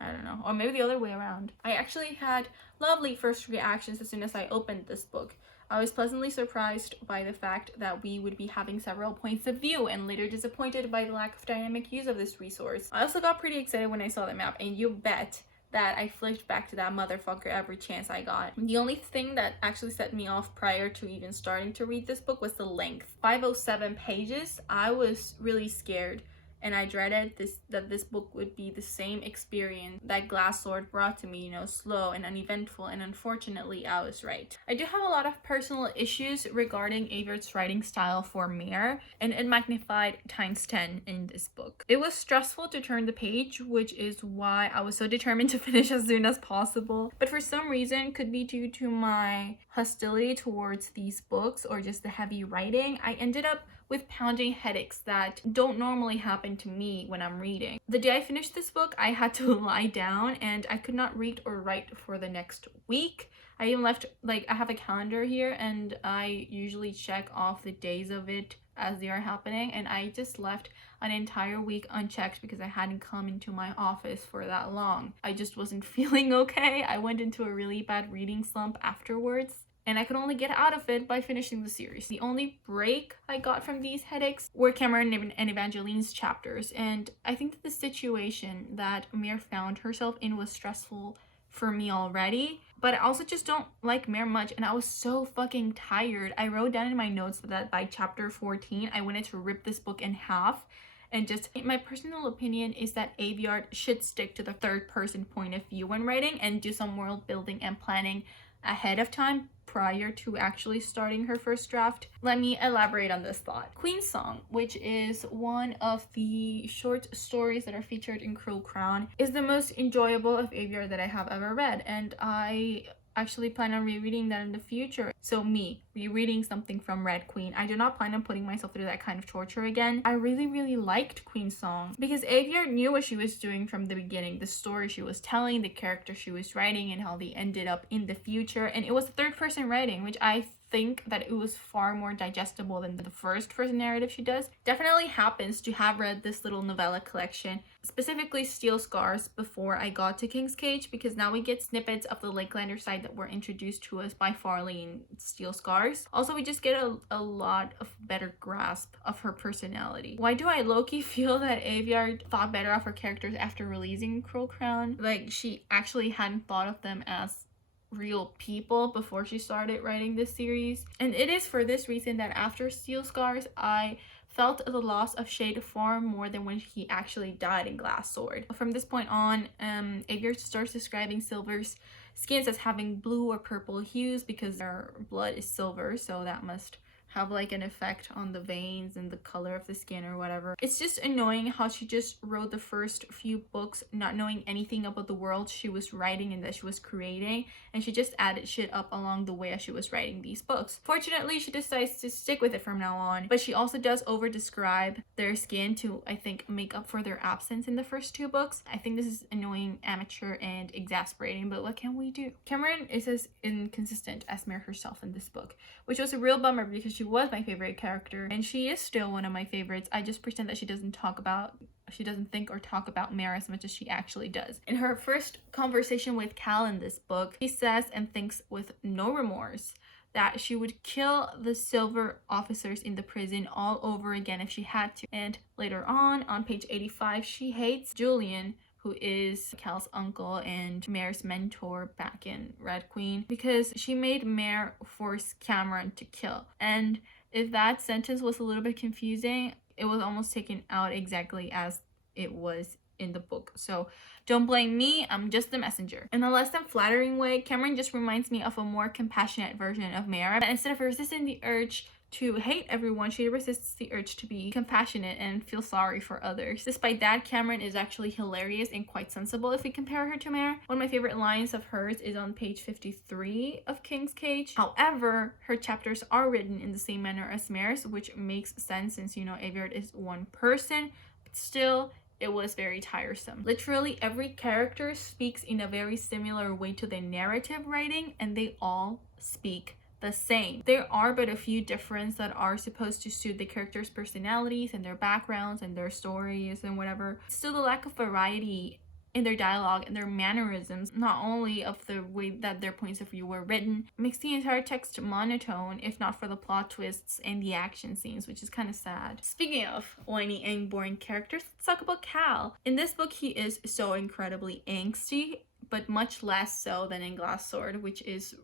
I don't know. Or maybe the other way around. I actually had lovely first reactions as soon as I opened this book. I was pleasantly surprised by the fact that we would be having several points of view, and later disappointed by the lack of dynamic use of this resource. I also got pretty excited when I saw the map, and you bet that I flipped back to that motherfucker every chance I got. The only thing that actually set me off prior to even starting to read this book was the length. 507 pages. I was really scared, and I dreaded that this book would be the same experience that Glass Sword brought to me, you know, slow and uneventful, and unfortunately I was right. I do have a lot of personal issues regarding Aveyard's writing style for Mare, and it magnified times 10 in this book. It was stressful to turn the page, which is why I was so determined to finish as soon as possible, but for some reason, could be due to my hostility towards these books or just the heavy writing, I ended up with pounding headaches that don't normally happen to me when I'm reading. The day I finished this book, I had to lie down and I could not read or write for the next week. I even left, like, I have a calendar here and I usually check off the days of it as they are happening, and I just left an entire week unchecked because I hadn't come into my office for that long. I just wasn't feeling okay. I went into a really bad reading slump afterwards, and I could only get out of it by finishing the series. The only break I got from these headaches were Cameron and Evangeline's chapters, and I think that the situation that Mare found herself in was stressful for me already, but I also just don't like Mare much, and I was so fucking tired. I wrote down in my notes that by chapter 14, I wanted to rip this book in half, and just, my personal opinion is that Aveyard should stick to the third person point of view when writing and do some world building and planning ahead of time prior to actually starting her first draft. Let me elaborate on this thought. Queen's Song, which is one of the short stories that are featured in Cruel Crown, is the most enjoyable of Aveyard that I have ever read, and I actually plan on rereading that in the future. So me rereading something from Red Queen, I do not plan on putting myself through that kind of torture again. I really liked Queen's Song because Aveyard knew what she was doing from the beginning, the story she was telling, the character she was writing, and how they ended up in the future. And it was third person writing, which I think that it was far more digestible than the first person narrative she does. Definitely happens to have read this little novella collection, specifically Steel Scars, before I got to King's Cage, because now we get snippets of the Lakelander side that were introduced to us by Farley in Steel Scars. Also, we just get a lot of better grasp of her personality. Why do I low-key feel that Aveyard thought better of her characters after releasing Cruel Crown? Like, she actually hadn't thought of them as real people before she started writing this series. And it is for this reason that after Steel Scars, I felt the loss of Shade far more than when he actually died in Glass Sword. From this point on, Aveyard starts describing Silver's skins as having blue or purple hues because their blood is silver, so that must have like an effect on the veins and the color of the skin or whatever. It's just annoying how she just wrote the first few books not knowing anything about the world she was writing and that she was creating, and she just added shit up along the way as she was writing these books. Fortunately, she decides to stick with it from now on, but she also does over describe their skin to, I think, make up for their absence in the first two books. I think this is annoying, amateur, and exasperating, but what can we do? Cameron is as inconsistent as Mare herself in this book, which was a real bummer because she was my favorite character and she is still one of my favorites. I just pretend that she doesn't think or talk about Mare as much as she actually does. In her first conversation with Cal in this book, she says and thinks with no remorse that she would kill the silver officers in the prison all over again if she had to. And later on page 85, she hates Julian, who is Cal's uncle and Mare's mentor back in Red Queen, because she made Mare force Cameron to kill. And if that sentence was a little bit confusing, it was almost taken out exactly as it was in the book. So don't blame me, I'm just the messenger. In a less than flattering way, Cameron just reminds me of a more compassionate version of Mare. And instead of resisting the urge to hate everyone, she resists the urge to be compassionate and feel sorry for others. Despite that, Cameron is actually hilarious and quite sensible if we compare her to Mare. One of my favorite lines of hers is on page 53 of King's Cage. However, her chapters are written in the same manner as Mare's, which makes sense since, you know, Aveyard is one person, but still, it was very tiresome. Literally every character speaks in a very similar way to the narrative writing, and they all speak the same. There are but a few differences that are supposed to suit the characters' personalities and their backgrounds and their stories and whatever. Still, the lack of variety in their dialogue and their mannerisms, not only of the way that their points of view were written, makes the entire text monotone, if not for the plot twists and the action scenes, which is kind of sad. Speaking of whiny and boring characters, let's talk about Cal. In this book, he is so incredibly angsty, but much less so than in Glass Sword, which is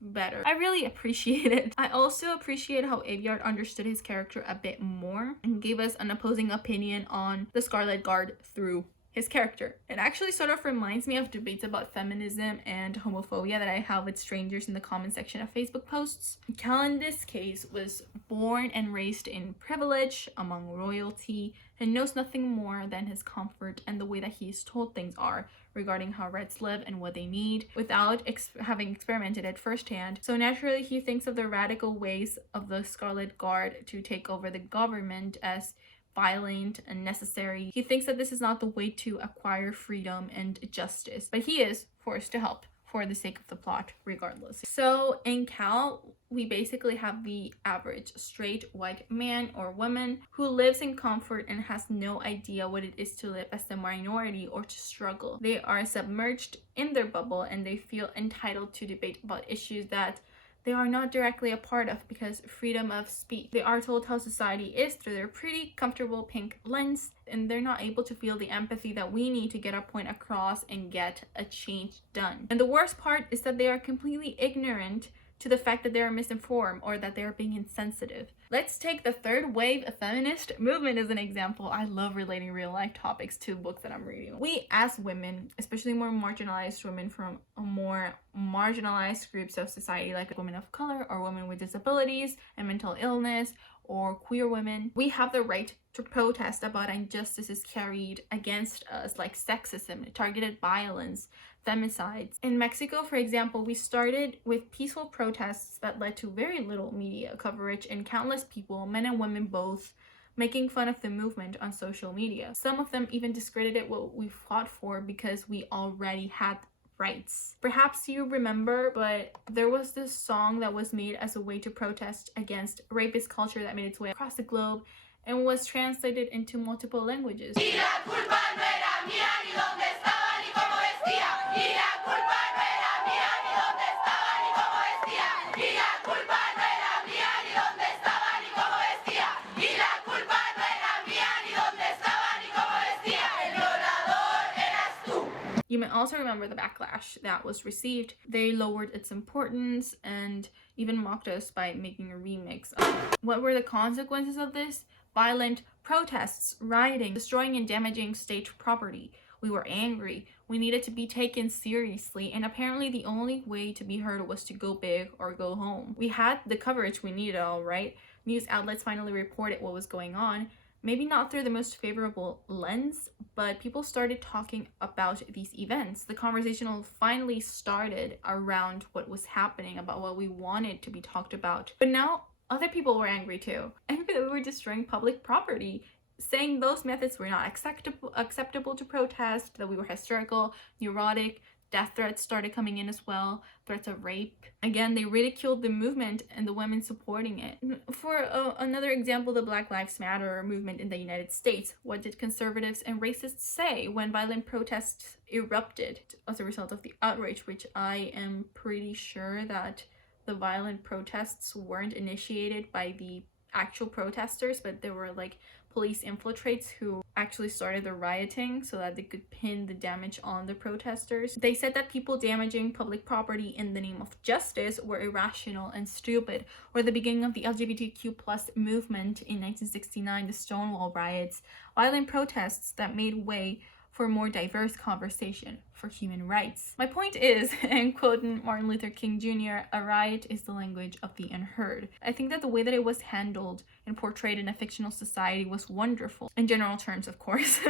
better. I really appreciate it. I also appreciate how Aveyard understood his character a bit more and gave us an opposing opinion on the Scarlet Guard through his character. It actually sort of reminds me of debates about feminism and homophobia that I have with strangers in the comment section of Facebook posts. Cal in this case was born and raised in privilege among royalty and knows nothing more than his comfort and the way that he is told things are regarding how Reds live and what they need without having experimented it firsthand. So naturally he thinks of the radical ways of the Scarlet Guard to take over the government as violent and necessary. He thinks that this is not the way to acquire freedom and justice, but he is forced to help for the sake of the plot regardless. So in Cal, we basically have the average straight white man or woman who lives in comfort and has no idea what it is to live as the minority or to struggle. They are submerged in their bubble and they feel entitled to debate about issues that they are not directly a part of because freedom of speech. They are told how society is through their pretty comfortable pink lens, and they're not able to feel the empathy that we need to get our point across and get a change done. And the worst part is that they are completely ignorant to the fact that they are misinformed or that they are being insensitive. Let's take the third wave of feminist movement as an example. I love relating real life topics to books that I'm reading. We as women, especially more marginalized women from more marginalized groups of society like women of color or women with disabilities and mental illness or queer women, we have the right to protest about injustices carried against us like sexism, targeted violence, femicides. In Mexico, for example, we started with peaceful protests that led to very little media coverage and countless people, men and women both, making fun of the movement on social media. Some of them even discredited what we fought for because we already had rights. Perhaps you remember, but there was this song that was made as a way to protest against rapist culture that made its way across the globe and was translated into multiple languages. You may also remember the backlash that was received. They lowered its importance and even mocked us by making a remix. What were the consequences of this? Violent protests, rioting, destroying and damaging state property. We were angry. We needed to be taken seriously, and apparently the only way to be heard was to go big or go home. We had the coverage we needed, all right. News outlets finally reported what was going on. Maybe not through the most favorable lens, but people started talking about these events. The conversation finally started around what was happening, about what we wanted to be talked about. But now other people were angry too. Angry that we were destroying public property, saying those methods were not acceptable to protest, that we were hysterical, neurotic. Death threats started coming in as well, threats of rape. Again, they ridiculed the movement and the women supporting it. For another example, the Black Lives Matter movement in the United States. What did conservatives and racists say when violent protests erupted as a result of the outrage, which I am pretty sure that the violent protests weren't initiated by the actual protesters, but there were like police infiltrates who actually started the rioting so that they could pin the damage on the protesters. They said that people damaging public property in the name of justice were irrational and stupid, or the beginning of the LGBTQ+ movement in 1969, the Stonewall riots, violent protests that made way for a more diverse conversation for human rights. My point is, and quoting Martin Luther King Jr., a riot is the language of the unheard. I think that the way that it was handled and portrayed in a fictional society was wonderful. In general terms, of course.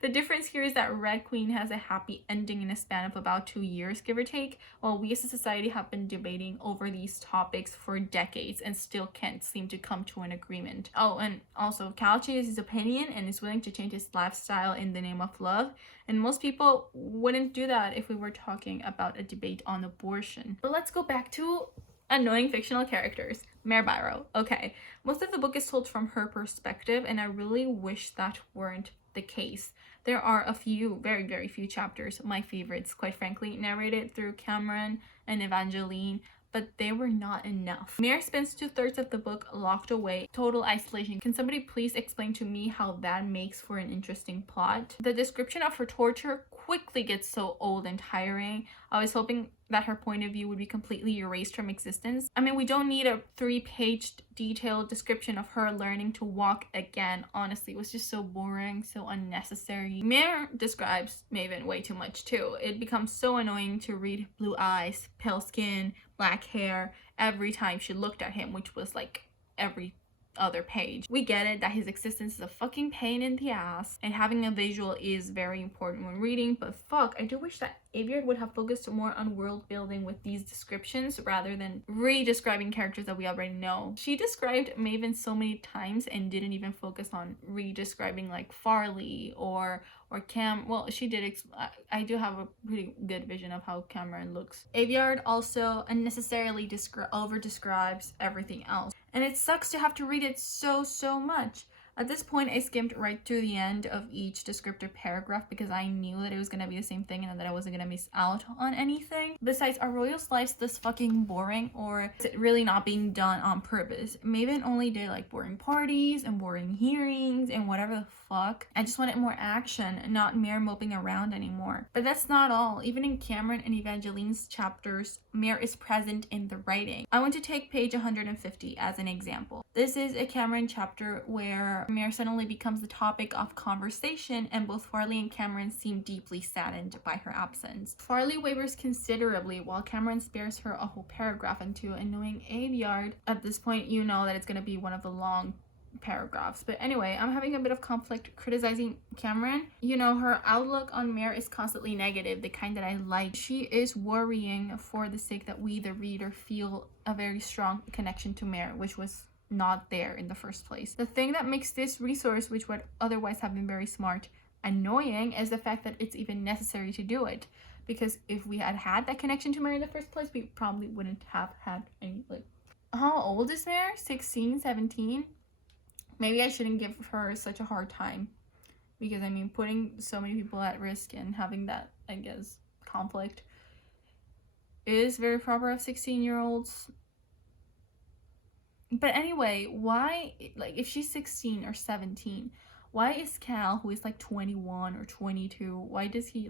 The difference here is that Red Queen has a happy ending in a span of about 2 years, give or take, while we as a society have been debating over these topics for decades and still can't seem to come to an agreement. Oh, and also, Cal changes his opinion and is willing to change his lifestyle in the name of love. And most people wouldn't do that if we were talking about a debate on abortion. But let's go back to annoying fictional characters. Mare Barrow. Okay, most of the book is told from her perspective, and I really wish that weren't the case. There are a few, very, very few chapters, my favorites, quite frankly, narrated through Cameron and Evangeline, but they were not enough. Mare spends 2/3 of the book locked away, total isolation. Can somebody please explain to me how that makes for an interesting plot? The description of her torture quickly gets so old and tiring. I was hoping that her point of view would be completely erased from existence. I mean, we don't need a 3-page detailed description of her learning to walk again. Honestly, it was just so boring, so unnecessary. Mare describes Maven way too much too. It becomes so annoying to read blue eyes, pale skin, black hair every time she looked at him, which was like every other page. We get it that his existence is a fucking pain in the ass and having a visual is very important when reading, but fuck, I do wish that Aveyard would have focused more on world building with these descriptions rather than re-describing characters that we already know. She described Maven so many times and didn't even focus on re-describing like Farley or Cam. Well, she did. I do have a pretty good vision of how Cameron looks. Aveyard also unnecessarily over-describes everything else, and it sucks to have to read it so much. At this point, I skimmed right through the end of each descriptive paragraph because I knew that it was gonna be the same thing and that I wasn't gonna miss out on anything. Besides, are royals' lives this fucking boring, or is it really not being done on purpose? Maven only did like boring parties and boring hearings and whatever the fuck. I just wanted more action, not mere moping around anymore. But that's not all. Even in Cameron and Evangeline's chapters, Mare is present in the writing. I want to take page 150 as an example. This is a Cameron chapter where Mare suddenly becomes the topic of conversation, and both Farley and Cameron seem deeply saddened by her absence. Farley wavers considerably while Cameron spares her a whole paragraph into annoying Aveyard. At this point, you know that it's going to be one of the long paragraphs. But anyway, I'm having a bit of conflict criticizing Cameron. You know, her outlook on Mare is constantly negative, the kind that I like. She is worrying for the sake that we, the reader, feel a very strong connection to Mare, which was not there in the first place. The thing that makes this resource, which would otherwise have been very smart, annoying is the fact that it's even necessary to do it. because if we had had that connection to Mare in the first place, we probably wouldn't have had any, like, how old is Mare? 16, 17? Maybe I shouldn't give her such a hard time, because I mean, putting so many people at risk and having that, I guess, conflict is very proper of 16-year-olds. But anyway, why, like, if she's 16 or 17, why is Cal, who is like 21 or 22, why is he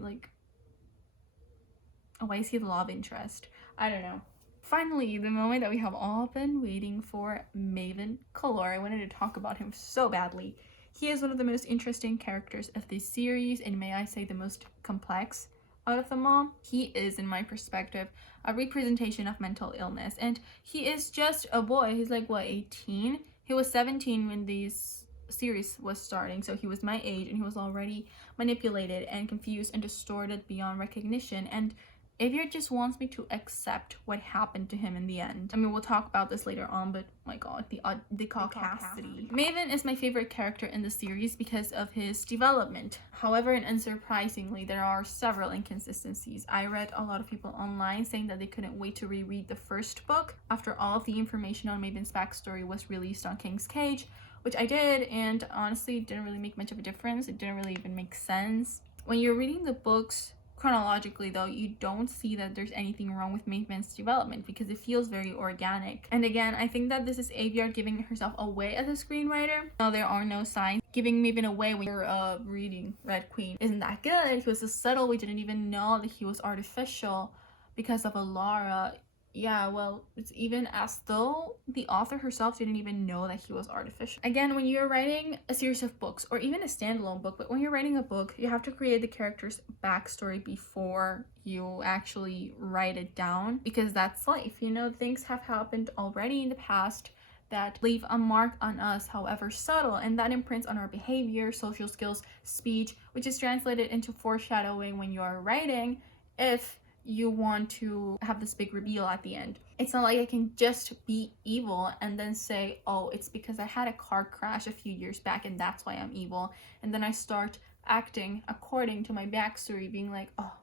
the love interest? I don't know. Finally, the moment that we have all been waiting for, Maven Color. I wanted to talk about him so badly. He is one of the most interesting characters of this series, and may I say the most complex out of them all. He is, in my perspective, a representation of mental illness, and he is just a boy. He's like, what, 18? He was 17 when this series was starting, so he was my age, and he was already manipulated and confused and distorted beyond recognition, and aveyard just wants me to accept what happened to him in the end. I mean, we'll talk about this later on, but my god, the caucasity. Maven is my favorite character in the series because of his development. However, and unsurprisingly, there are several inconsistencies. I read a lot of people online saying that they couldn't wait to reread the first book after all of the information on Maven's backstory was released on King's Cage, which I did, and honestly, it didn't really make much of a difference. It didn't really even make sense. When you're reading the books chronologically, though, you don't see that there's anything wrong with Maven's development because it feels very organic. And again, I think that this is aveyard giving herself away as a screenwriter. No, there are no signs giving Maven away when you're reading Red Queen isn't that good. He was so subtle, we didn't even know that he was artificial because of Alara. Yeah, well, it's even as though the author herself didn't even know that he was artificial. Again, when you're writing a series of books, or even a standalone book, but when you're writing a book, you have to create the character's backstory before you actually write it down, because that's life. You know, things have happened already in the past that leave a mark on us, however subtle, and that imprints on our behavior, social skills, speech, which is translated into foreshadowing when you are writing, if you want to have this big reveal at the end. It's not like I can just be evil and then say, oh, it's because I had a car crash a few years back and that's why I'm evil. And then I start acting according to my backstory, being like, oh,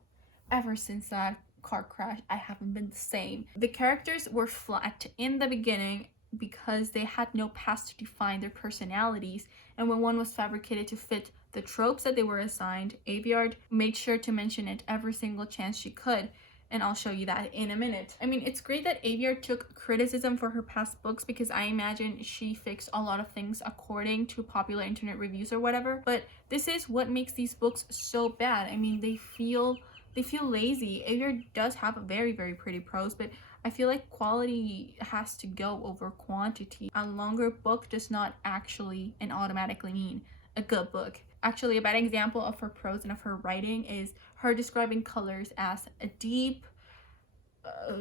ever since that car crash, I haven't been the same. The characters were flat in the beginning because they had no past to define their personalities, and when one was fabricated to fit the tropes that they were assigned, aveyard made sure to mention it every single chance she could, and I'll show you that in a minute. I mean, it's great that aveyard took criticism for her past books, because I imagine she fixed a lot of things according to popular internet reviews or whatever, but this is what makes these books so bad. I mean, they feel lazy. aveyard does have a very, very pretty prose, but I feel like quality has to go over quantity. A longer book does not actually and automatically mean a good book. Actually, a bad example of her prose and of her writing is her describing colors as a deep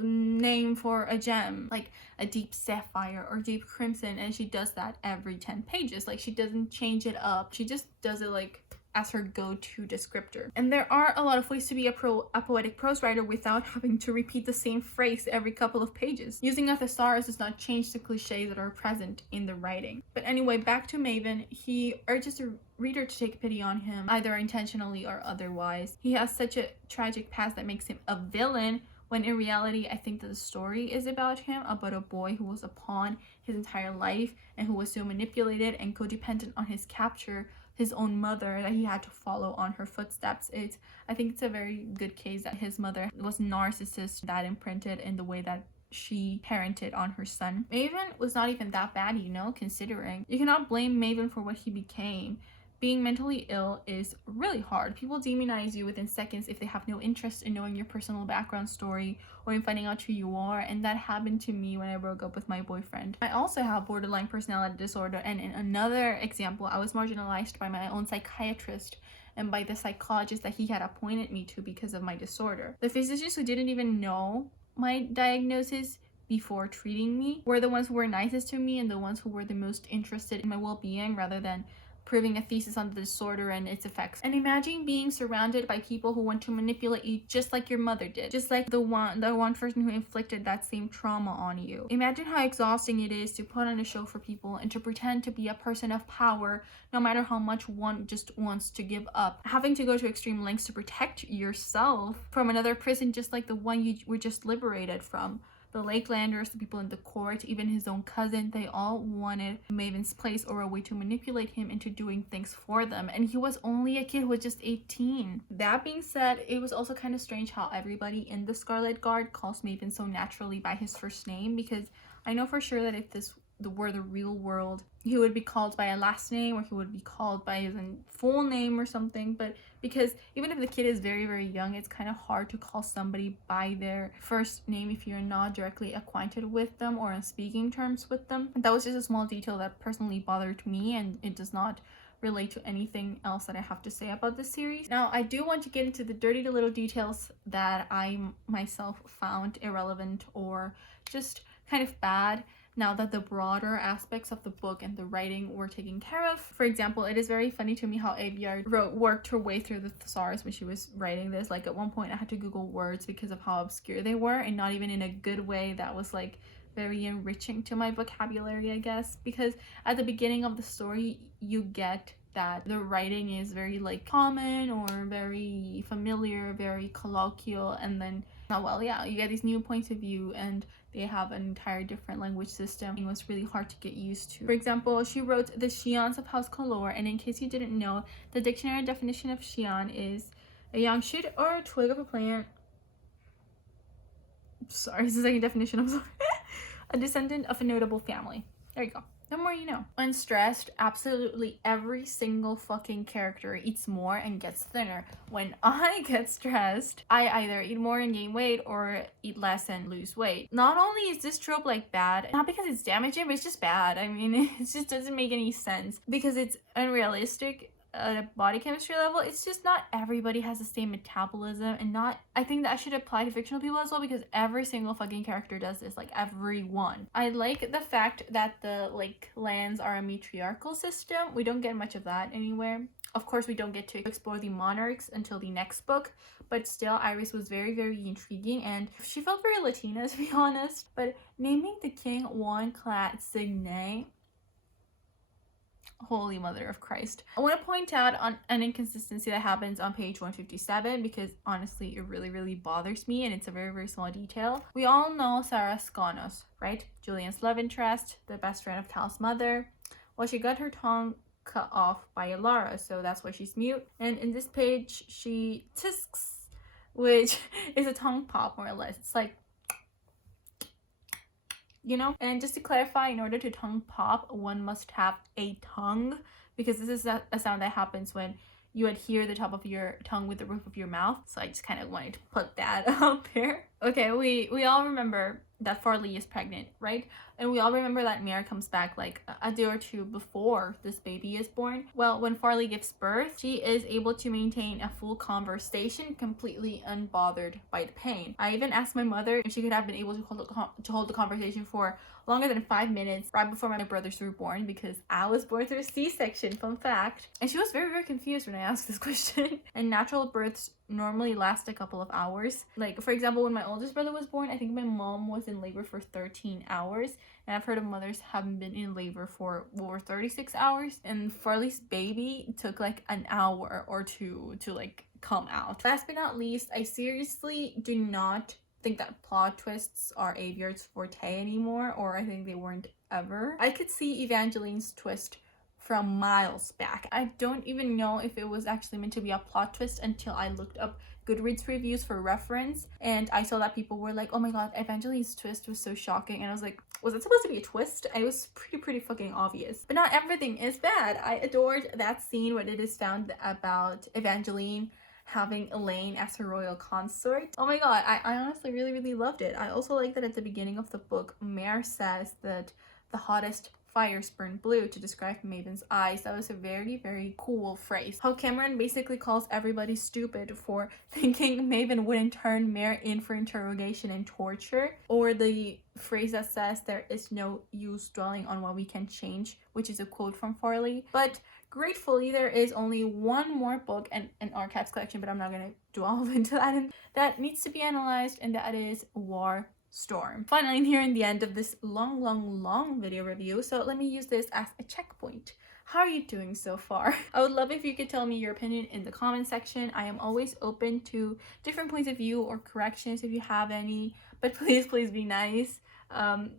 name for a gem, like a deep sapphire or deep crimson, and she does that every 10 pages. Like, she doesn't change it up. She just does it like as her go-to descriptor. And there are a lot of ways to be a poetic prose writer without having to repeat the same phrase every couple of pages. Using a thesaurus does not change the cliches that are present in the writing. But anyway, back to Maven. He urges the reader to take pity on him, either intentionally or otherwise. He has such a tragic past that makes him a villain, when in reality, I think that the story is about him, about a boy who was a pawn his entire life and who was so manipulated and codependent on his capture, his own mother, that he had to follow on her footsteps. I think it's a very good case that his mother was narcissist, that imprinted in the way that she parented on her son. Maven was not even that bad, you know, considering. You cannot blame Maven for what he became. Being mentally ill is really hard. People demonize you within seconds if they have no interest in knowing your personal background story or in finding out who you are, and that happened to me when I broke up with my boyfriend. I also have borderline personality disorder, and in another example, I was marginalized by my own psychiatrist and by the psychologist that he had appointed me to because of my disorder. The physicians who didn't even know my diagnosis before treating me were the ones who were nicest to me and the ones who were the most interested in my well-being rather than proving a thesis on the disorder and its effects. And imagine being surrounded by people who want to manipulate you just like your mother did, just like the one person who inflicted that same trauma on you. Imagine how exhausting it is to put on a show for people and to pretend to be a person of power, no matter how much one just wants to give up. Having to go to extreme lengths to protect yourself from another prison just like the one you were just liberated from. The Lakelanders, the people in the court, even his own cousin, they all wanted Maven's place or a way to manipulate him into doing things for them. And he was only a kid who was just 18. That being said, it was also kind of strange how everybody in the Scarlet Guard calls Maven so naturally by his first name, because I know for sure that if this were the real world, he would be called by a last name or he would be called by his full name or something. But because even if the kid is very, very young, it's kind of hard to call somebody by their first name if you're not directly acquainted with them or on speaking terms with them. That was just a small detail that personally bothered me, and it does not relate to anything else that I have to say about this series. Now, I do want to get into the dirty little details that I myself found irrelevant or just kind of bad, now that the broader aspects of the book and the writing were taken care of. For example, it is very funny to me how aveyard worked her way through the thesaurus when she was writing this. Like, at one point I had to Google words because of how obscure they were, and not even in a good way that was like very enriching to my vocabulary, I guess, because at the beginning of the story you get that the writing is very like common or very familiar, very colloquial, and then you get these new points of view and they have an entire different language system. It was really hard to get used to. For example, she wrote the Xians of House Color, and in case you didn't know, the dictionary definition of Xian is a young shoot or a twig of a plant. Sorry, this is like a definition, I'm sorry. A descendant of a notable family. There you go. The more you know. When stressed, absolutely every single fucking character eats more and gets thinner. When I get stressed, I either eat more and gain weight or eat less and lose weight. Not only is this trope like bad, not because it's damaging, but it's just bad. I mean, it just doesn't make any sense because it's unrealistic at a body chemistry level. It's just not everybody has the same metabolism, and I think that should apply to fictional people as well, because every single fucking character does this, like everyone. I like the fact that the like lands are a matriarchal system. We don't get much of that anywhere. Of course, we don't get to explore the monarchs until the next book, but still, Iris was very, very intriguing, and she felt very Latina, to be honest. But naming the king Juan Clat Signe, Holy Mother of Christ. I want to point out on an inconsistency that happens on page 157, because honestly it really, really bothers me, and it's a very, very small detail. We all know Sarah Skonos, right? Julian's love interest, the best friend of Cal's mother. Well, she got her tongue cut off by Alara, so that's why she's mute. And in this page she tisks, which is a tongue pop, more or less. It's like, you know. And just to clarify, in order to tongue pop, one must have a tongue, because this is a sound that happens when you adhere the top of your tongue with the roof of your mouth. So I just kind of wanted to put that out there. Okay, we all remember that Farley is pregnant, right? And we all remember that Mare comes back like a day or two before this baby is born. Well, when Farley gives birth, she is able to maintain a full conversation, completely unbothered by the pain. I even asked my mother if she could have been able to hold the conversation for longer than 5 minutes right before my brothers were born, because I was born through a C-section, fun fact. And she was very, very confused when I asked this question. And natural births normally last a couple of hours. Like, for example, when my oldest brother was born, I think my mom was in labor for 13 hours. And I've heard of mothers having been in labor for over 36 hours. And Farley's baby took like an hour or two to like come out. Last but not least, I seriously do not think that plot twists are Aveyard's forte anymore, or I think they weren't ever. I could see Evangeline's twist from miles back. I don't even know if it was actually meant to be a plot twist until I looked up Goodreads reviews for reference, and I saw that people were like, oh my god, Evangeline's twist was so shocking, and I was like, was it supposed to be a twist? It was pretty fucking obvious. But not everything is bad. I adored that scene when it is found about Evangeline having Elaine as her royal consort. Oh my god, I honestly really loved it. I also like that at the beginning of the book, Mare says that the hottest fires burn blue to describe Maven's eyes. That was a very cool phrase. How Cameron basically calls everybody stupid for thinking Maven wouldn't turn Mare in for interrogation and torture, or the phrase that says there is no use dwelling on what we can change, which is a quote from Farley. But Gratefully, there is only one more book and an archives collection, but I'm not going to delve into that, and that needs to be analyzed, and that is War Storm. Finally, I'm nearing the end of this long video review, so let me use this as a checkpoint. How are you doing so far? I would love if you could tell me your opinion in the comment section. I am always open to different points of view or corrections if you have any, but please be nice.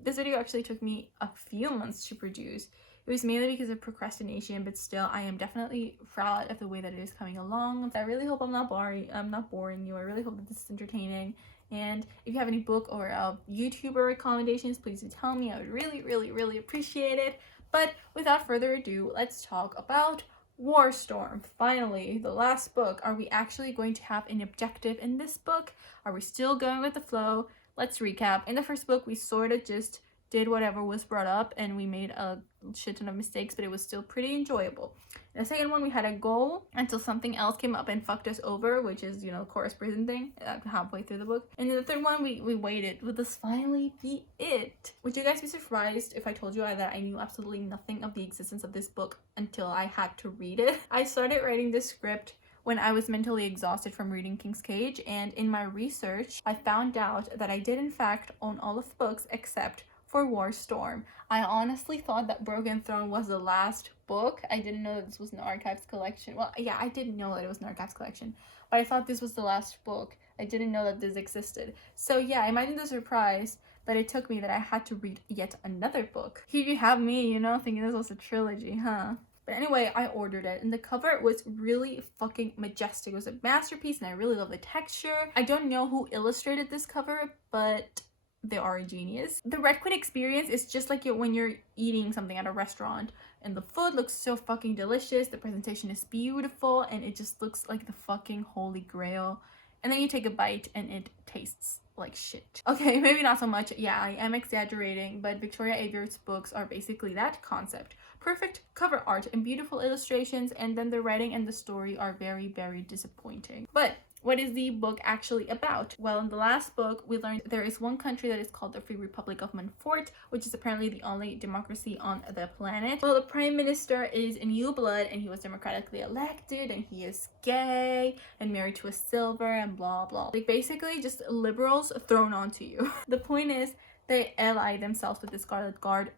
This video actually took me a few months to produce. It was mainly because of procrastination, but still I am definitely proud of the way that it is coming along. I really hope I'm not boring you. I really hope that this is entertaining. And if you have any book or YouTuber recommendations, please do tell me. I would really appreciate it. But without further ado, let's talk about War Storm. Finally, the last book. Are we actually going to have an objective in this book? Are we still going with the flow? Let's recap. In the first book, we sort of just did whatever was brought up and we made a shit ton of mistakes, but it was still pretty enjoyable. In the second one, we had a goal until something else came up and fucked us over, which is, you know, chorus prison thing halfway through the book. And in the third one, we waited. Would this finally be it? Would you guys be surprised if I told you that I knew absolutely nothing of the existence of this book until I had to read it? I started writing this script when I was mentally exhausted from reading King's Cage, and in my research, I found out that I did in fact own all of the books except for War Storm. I honestly thought that Broken Throne was the last book. I didn't know that this was an archives collection. Well, yeah, I didn't know that it was an archives collection, but I thought this was the last book. I didn't know that this existed. So yeah, imagine the surprise that it took me that I had to read yet another book. Here you have me, you know, thinking this was a trilogy, huh? But anyway, I ordered it, and the cover was really fucking majestic. It was a masterpiece, and I really love the texture. I don't know who illustrated this cover, but they are a genius. The Red Queen experience is just like when you're eating something at a restaurant and the food looks so fucking delicious, the presentation is beautiful, and it just looks like the fucking holy grail. And then you take a bite and it tastes like shit. Okay, maybe not so much. Yeah, I am exaggerating, but Victoria Aveyard's books are basically that concept. Perfect cover art and beautiful illustrations, and then the writing and the story are very disappointing. But what is the book actually about? Well, in the last book, we learned there is one country that is called the Free Republic of Montfort, which is apparently the only democracy on the planet. Well, the prime minister is a new blood, and he was democratically elected, and he is gay and married to a silver and blah blah. Like basically just liberals thrown onto you. The point is, they ally themselves with the Scarlet Guard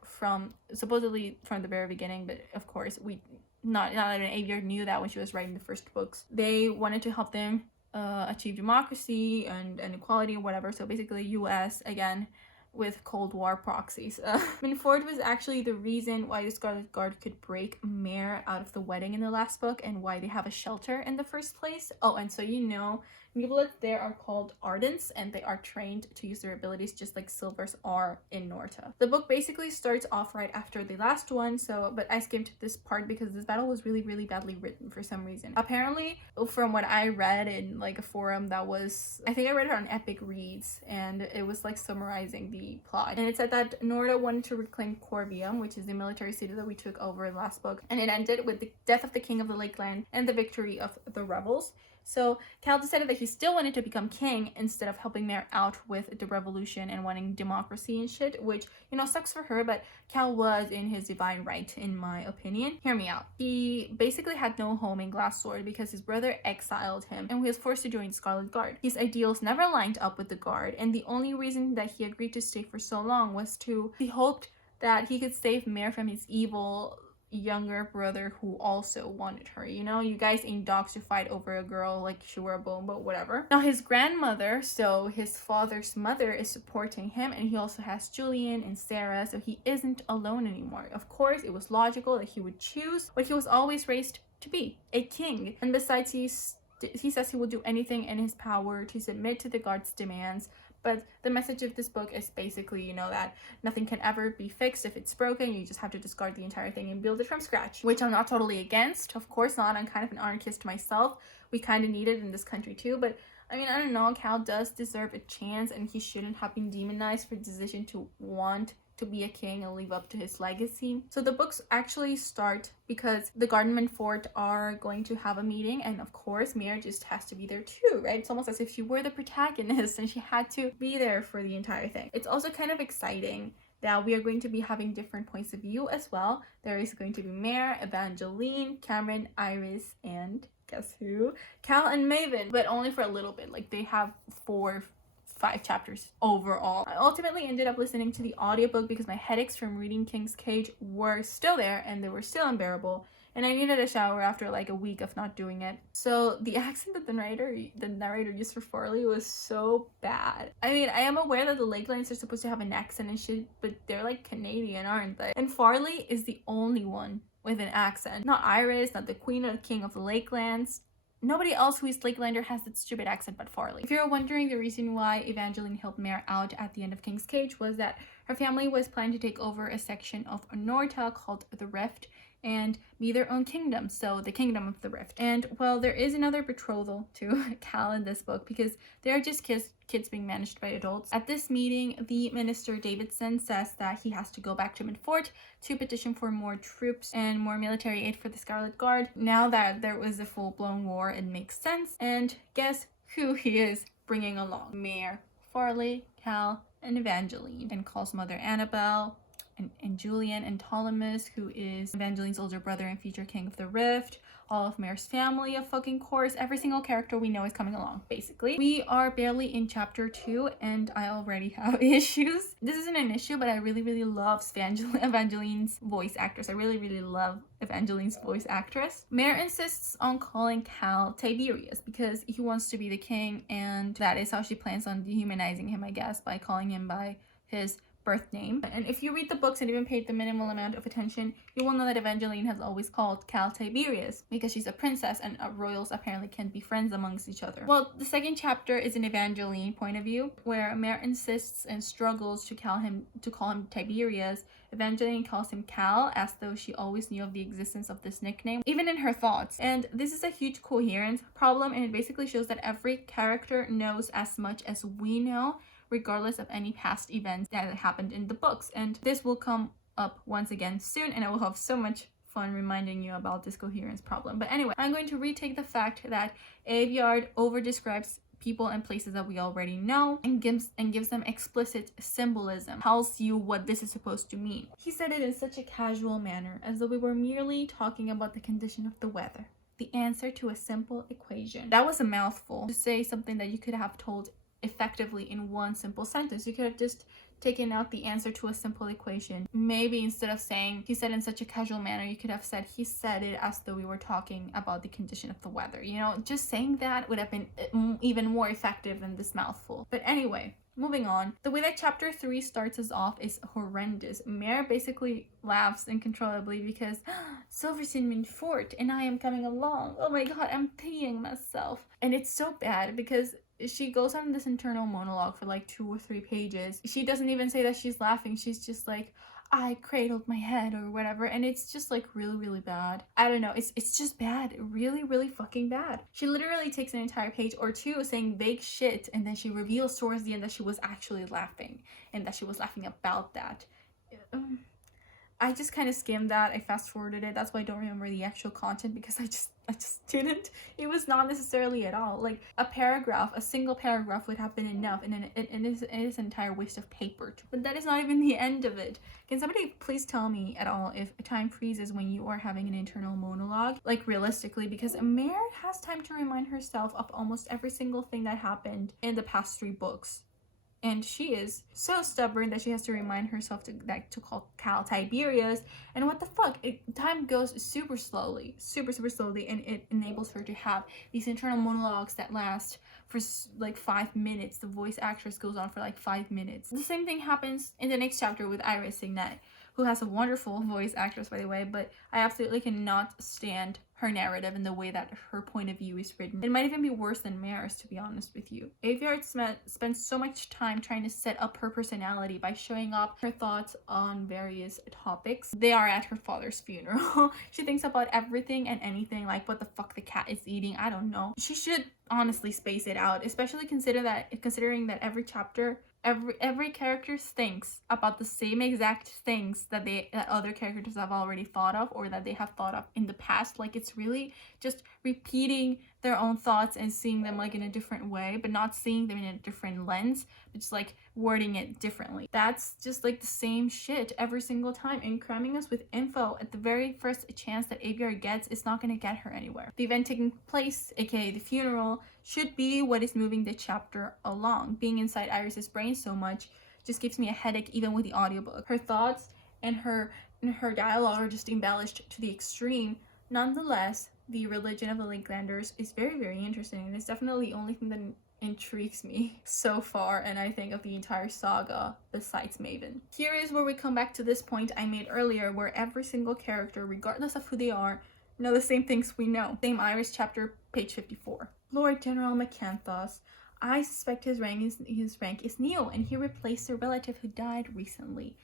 supposedly from the very beginning, but of course not even Aveyard knew that when she was writing the first books. They wanted to help them achieve democracy and equality or whatever. So basically US again with Cold War proxies. Montfort was actually the reason why the Scarlet Guard could break Mare out of the wedding in the last book, and why they have a shelter in the first place. Oh, and so you know, Newbloods there are called Ardents, and they are trained to use their abilities just like Silvers are in Norta. The book basically starts off right after the last one, but I skipped this part because this battle was really badly written for some reason. Apparently, from what I read in like a forum that was, I think I read it on Epic Reads, and it was like summarizing the plot. And it said that Norta wanted to reclaim Corvium, which is the military city that we took over in the last book, and it ended with the death of the king of the Lakeland and the victory of the rebels. So Cal decided that he still wanted to become king instead of helping Mare out with the revolution and wanting democracy and shit, which, you know, sucks for her, but Cal was in his divine right, in my opinion. Hear me out. He basically had no home in Glassword because his brother exiled him and he was forced to join Scarlet Guard. His ideals never lined up with the Guard, and the only reason that he agreed to stay for so long was he hoped that he could save Mare from his evil younger brother who also wanted her. You know, you guys ain't dogs to fight over a girl like she were a bone, but whatever. Now his grandmother, so his father's mother, is supporting him, and he also has Julian and Sarah, so he isn't alone anymore. Of course, it was logical that he would choose what he was always raised to be, a king. And besides, he says he will do anything in his power to submit to the Guard's demands. But the message of this book is basically, you know, that nothing can ever be fixed if it's broken. You just have to discard the entire thing and build it from scratch, which I'm not totally against. Of course not. I'm kind of an anarchist myself. We kind of need it in this country too. But I mean, I don't know. Cal does deserve a chance, and he shouldn't have been demonized for the decision to want to be a king and live up to his legacy. So the books actually start because the Guard and Montfort are going to have a meeting, and of course Mare just has to be there too, right? It's almost as if she were the protagonist and she had to be there for the entire thing. It's also kind of exciting that we are going to be having different points of view as well. There is going to be Mare, Evangeline, Cameron, Iris, and guess who? cal&maven, but only for a little bit. Like they have 5 chapters overall. I ultimately ended up listening to the audiobook because my headaches from reading King's Cage were still there and they were still unbearable, and I needed a shower after like a week of not doing it. So the accent that the narrator used for Farley was so bad. I mean, I am aware that the Lakelands are supposed to have an accent and shit, but they're like Canadian, aren't they? And Farley is the only one with an accent. Not Iris, not the Queen or the King of the Lakelands. Nobody else who is Lakelander has that stupid accent but Farley. If you're wondering, the reason why Evangeline helped Mare out at the end of King's Cage was that her family was planning to take over a section of Norta called the Rift and be their own kingdom, so the Kingdom of the Rift. And well, there is another betrothal to Cal in this book because they are just kids being managed by adults. At this meeting, the minister Davidson says that he has to go back to Midfort to petition for more troops and more military aid for the Scarlet Guard. Now that there was a full-blown war, it makes sense. And guess who he is bringing along? Mare, Farley, Cal, and Evangeline, and calls Mother Annabelle and Julian and Ptolemus, who is Evangeline's older brother and future king of the Rift, all of Mare's family, of fucking course. Every single character we know is coming along, basically. We are barely in chapter 2 and I already have issues. This isn't an issue, but I really love Evangeline's voice actress. I really love Evangeline's voice actress. Mare insists on calling Cal Tiberius because he wants to be the king, and that is how she plans on dehumanizing him, I guess, by calling him by his birth name. And if you read the books and even paid the minimal amount of attention, you will know that Evangeline has always called Cal Tiberius because she's a princess and royals apparently can't be friends amongst each other. Well, the second chapter is an Evangeline point of view where Mare insists and struggles to call him Tiberius. Evangeline calls him Cal as though she always knew of the existence of this nickname, even in her thoughts. And this is a huge coherence problem, and it basically shows that every character knows as much as we know, regardless of any past events that happened in the books. And this will come up once again soon, and I will have so much fun reminding you about this coherence problem. But anyway, I'm going to retake the fact that aveyard over-describes people and places that we already know and gives them explicit symbolism, tells you what this is supposed to mean. He said it in such a casual manner, as though we were merely talking about the condition of the weather, the answer to a simple equation. That was a mouthful to say something that you could have told effectively in one simple sentence. You could have just taken out the answer to a simple equation. Maybe instead of saying he said in such a casual manner, you could have said he said it as though we were talking about the condition of the weather. You know, just saying that would have been even more effective than this mouthful. But anyway, moving on. The way that chapter 3 starts us off is horrendous. Mare basically laughs uncontrollably because Silver's in Midfort and I am coming along. Oh my god, I'm pitying myself. And it's so bad because she goes on this internal monologue for like 2 or 3 pages. She doesn't even say that she's laughing. She's just like, I cradled my head or whatever, and it's just like really bad. I don't know, it's just bad. Really fucking bad. She literally takes an entire page or 2 saying vague shit, and then she reveals towards the end that she was actually laughing and that she was laughing about that. I just kind of skimmed that. I fast forwarded it. That's why I don't remember the actual content, because I just didn't. It was not necessarily at all. Like a single paragraph would have been enough, and it is an entire waste of paper. But that is not even the end of it. Can somebody please tell me at all if time freezes when you are having an internal monologue? Like realistically, because Mare has time to remind herself of almost every single thing that happened in the past 3 books. And she is so stubborn that she has to remind herself to call Cal Tiberius. And what the fuck? Time goes super slowly, super slowly, and it enables her to have these internal monologues that last for like 5 minutes. The voice actress goes on for like 5 minutes. The same thing happens in the next chapter with Iris Signet, who has a wonderful voice actress, by the way, but I absolutely cannot stand her narrative and the way that her point of view is written. It might even be worse than Mare's, to be honest with you. Aveyard spends so much time trying to set up her personality by showing up her thoughts on various topics. They are at her father's funeral. She thinks about everything and anything, like what the fuck the cat is eating. I don't know. She should honestly space it out, especially considering that every chapter, every character thinks about the same exact things that other characters have already thought of, or that they have thought of in the past. Like, it's really just repeating their own thoughts and seeing them like in a different way, but not seeing them in a different lens, but just like wording it differently. That's just like the same shit every single time, and cramming us with info at the very first chance that aveyard gets is not going to get her anywhere. The event taking place, aka the funeral, should be what is moving the chapter along. Being inside Iris's brain so much just gives me a headache even with the audiobook. Her thoughts and her dialogue are just embellished to the extreme. Nonetheless, the religion of the Lakelanders is very, very interesting, and it's definitely the only thing that intrigues me so far, and I think of the entire saga besides Maven. Here is where we come back to this point I made earlier, where every single character, regardless of who they are, know the same things we know. Same Iris chapter, page 54. Lord General Macanthos. I suspect his rank is Neo, and he replaced a relative who died recently.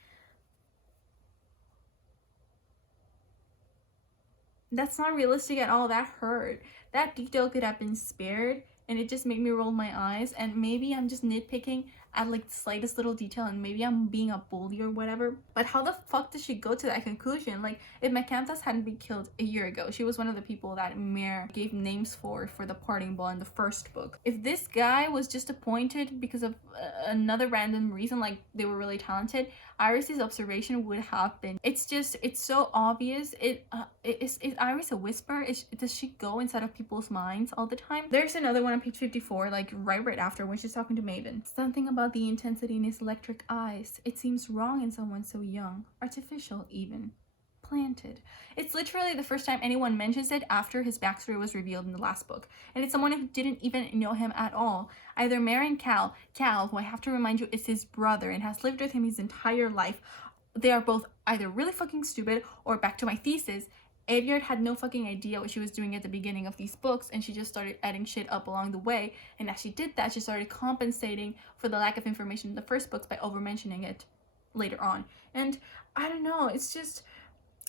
That's not realistic at all. That hurt. That detail could have been spared, and it just made me roll my eyes. And maybe I'm just nitpicking at like the slightest little detail, and maybe I'm being a bully or whatever, but how the fuck did she go to that conclusion? Like, if Macanthos hadn't been killed a year ago, she was one of the people that Mare gave names for the parting ball in the first book. If this guy was just appointed because of another random reason, like they were really talented, Iris's observation would have been, it's so obvious. Is Iris a whisper? Does she go inside of people's minds all the time? There's another one on page 54, like right after, when she's talking to Maven. Something about the intensity in his electric eyes. It seems wrong in someone so young. Artificial, even. Planted. It's literally the first time anyone mentions it after his backstory was revealed in the last book. And it's someone who didn't even know him at all. Either Mare and Cal, who I have to remind you is his brother and has lived with him his entire life, they are both either really fucking stupid, or back to my thesis, Aveyard had no fucking idea what she was doing at the beginning of these books, and she just started adding shit up along the way, and as she did that, she started compensating for the lack of information in the first books by over-mentioning it later on. And I don't know, it's just,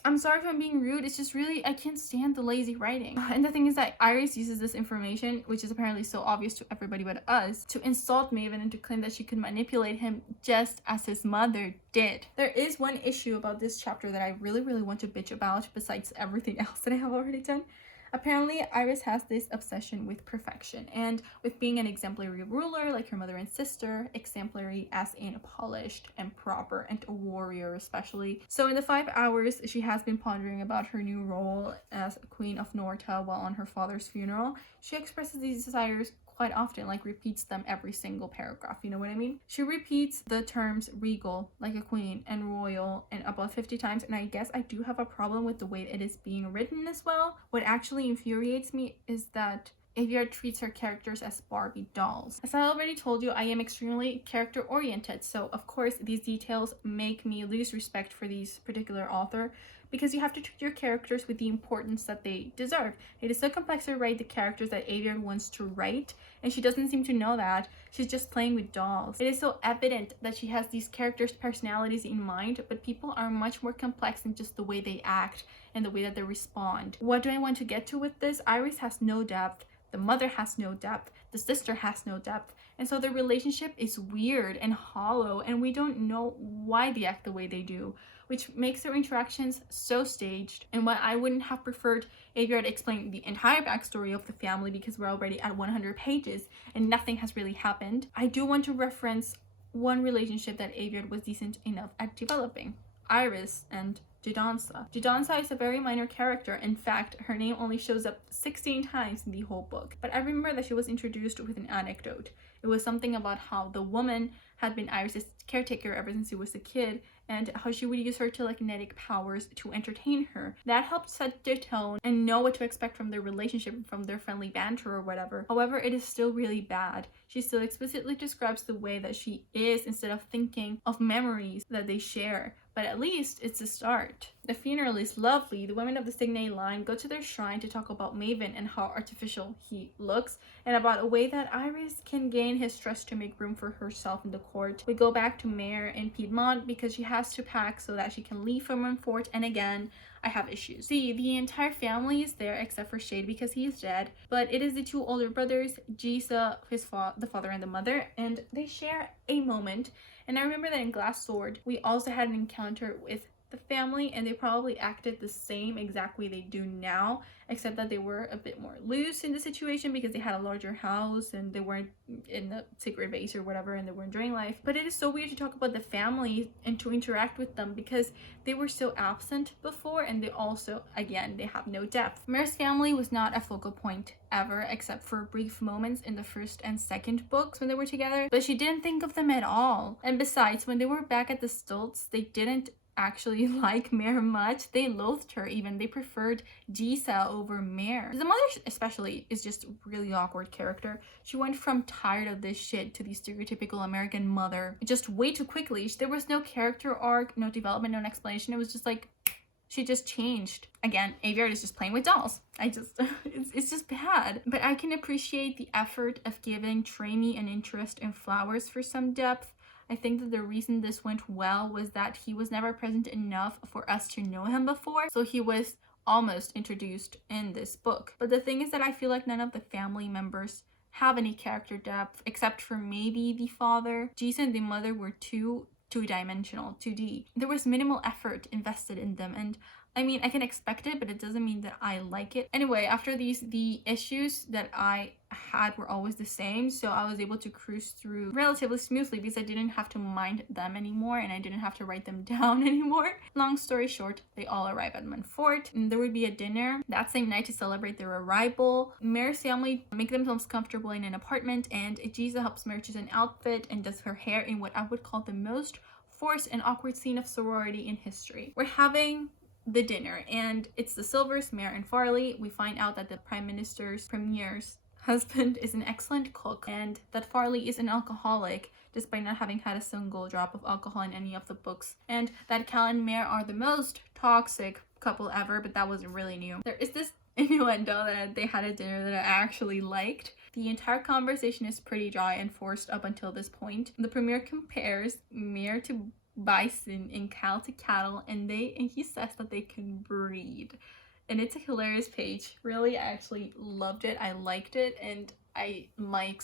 I'm sorry if I'm being rude, it's just really, I can't stand the lazy writing. And the thing is that Iris uses this information, which is apparently so obvious to everybody but us, to insult Maven and to claim that she could manipulate him just as his mother did. There is one issue about this chapter that I really, really want to bitch about, besides everything else that I have already done. Apparently, Iris has this obsession with perfection and with being an exemplary ruler like her mother and sister, exemplary as in polished and proper, and a warrior especially. So in the 5 hours she has been pondering about her new role as Queen of Norta while on her father's funeral, she expresses these desires quite often, like repeats them every single paragraph, you know what I mean? She repeats the terms regal, like a queen, and royal, and about 50 times, and I guess I do have a problem with the way it is being written as well. What actually infuriates me is that Aveyard treats her characters as Barbie dolls. As I already told you, I am extremely character oriented, so of course these details make me lose respect for this particular author, because you have to treat your characters with the importance that they deserve. It is so complex to write the characters that Aveyard wants to write, and she doesn't seem to know that. She's just playing with dolls. It is so evident that she has these characters' personalities in mind, but people are much more complex than just the way they act and the way that they respond. What do I want to get to with this? Iris has no depth. The mother has no depth. The sister has no depth. And so the relationship is weird and hollow, and we don't know why they act the way they do, which makes their interactions so staged. And why I wouldn't have preferred Aveyard explain the entire backstory of the family, because we're already at 100 pages and nothing has really happened. I do want to reference one relationship that Aveyard was decent enough at developing: Iris and Jadonsa. Jadonsa is a very minor character. In fact, her name only shows up 16 times in the whole book. But I remember that she was introduced with an anecdote. It was something about how the woman had been Iris's caretaker ever since he was a kid, and how she would use her telekinetic powers to entertain her. That helped set the tone and know what to expect from their relationship, from their friendly banter or whatever. However, it is still really bad. She still explicitly describes the way that she is instead of thinking of memories that they share. But at least it's a start. The funeral is lovely. The women of the Signe line go to their shrine to talk about Maven and how artificial he looks, and about a way that Iris can gain his trust to make room for herself in the court. We go back to Mare in Piedmont because she has to pack so that she can leave for Montfort, and again, I have issues. See, the entire family is there except for Shade because he is dead, but it is the two older brothers, Jisa, the father and the mother, and they share a moment. And I remember that in Glass Sword, we also had an encounter with the family, and they probably acted the same exact way they do now, except that they were a bit more loose in the situation because they had a larger house and they weren't in the secret base or whatever, and they were enjoying life. But it is so weird to talk about the family and to interact with them because they were so absent before, and they also, again, they have no depth. Mare's family was not a focal point ever, except for brief moments in the first and second books when they were together, but she didn't think of them at all. And besides, when they were back at the stilts, they didn't actually like Mare much. They loathed her even. They preferred Jisa over Mare. The mother especially is just a really awkward character. She went from tired of this shit to the stereotypical American mother just way too quickly. There was no character arc, no development, no explanation. It was just like she just changed. Again, Aveyard is just playing with dolls. It's just bad. But I can appreciate the effort of giving Trainee an interest in flowers for some depth. I think that the reason this went well was that he was never present enough for us to know him before, so he was almost introduced in this book. But the thing is that I feel like none of the family members have any character depth, except for maybe the father. Jisa and the mother were two-dimensional, 2D. There was minimal effort invested in them, and I mean, I can expect it, but it doesn't mean that I like it. Anyway, after these, the issues that I had were always the same, so I was able to cruise through relatively smoothly because I didn't have to mind them anymore and I didn't have to write them down anymore. Long story short, they all arrive at Montfort, and there would be a dinner that same night to celebrate their arrival. Mare's family make themselves comfortable in an apartment, and Jisa helps Mare choose an outfit and does her hair in what I would call the most forced and awkward scene of sorority in history. We're having the dinner, and it's the Silvers, Mare and Farley. We find out that the premier's husband is an excellent cook, and that Farley is an alcoholic despite not having had a single drop of alcohol in any of the books, and that Cal and Mare are the most toxic couple ever, but that wasn't really new. There is this innuendo that they had a dinner that I actually liked. The entire conversation is pretty dry and forced up until this point. The premier compares Mare to bison and Cal to cattle, and he says that they can breed, and it's a hilarious page. Really, I actually loved it. I liked it, and my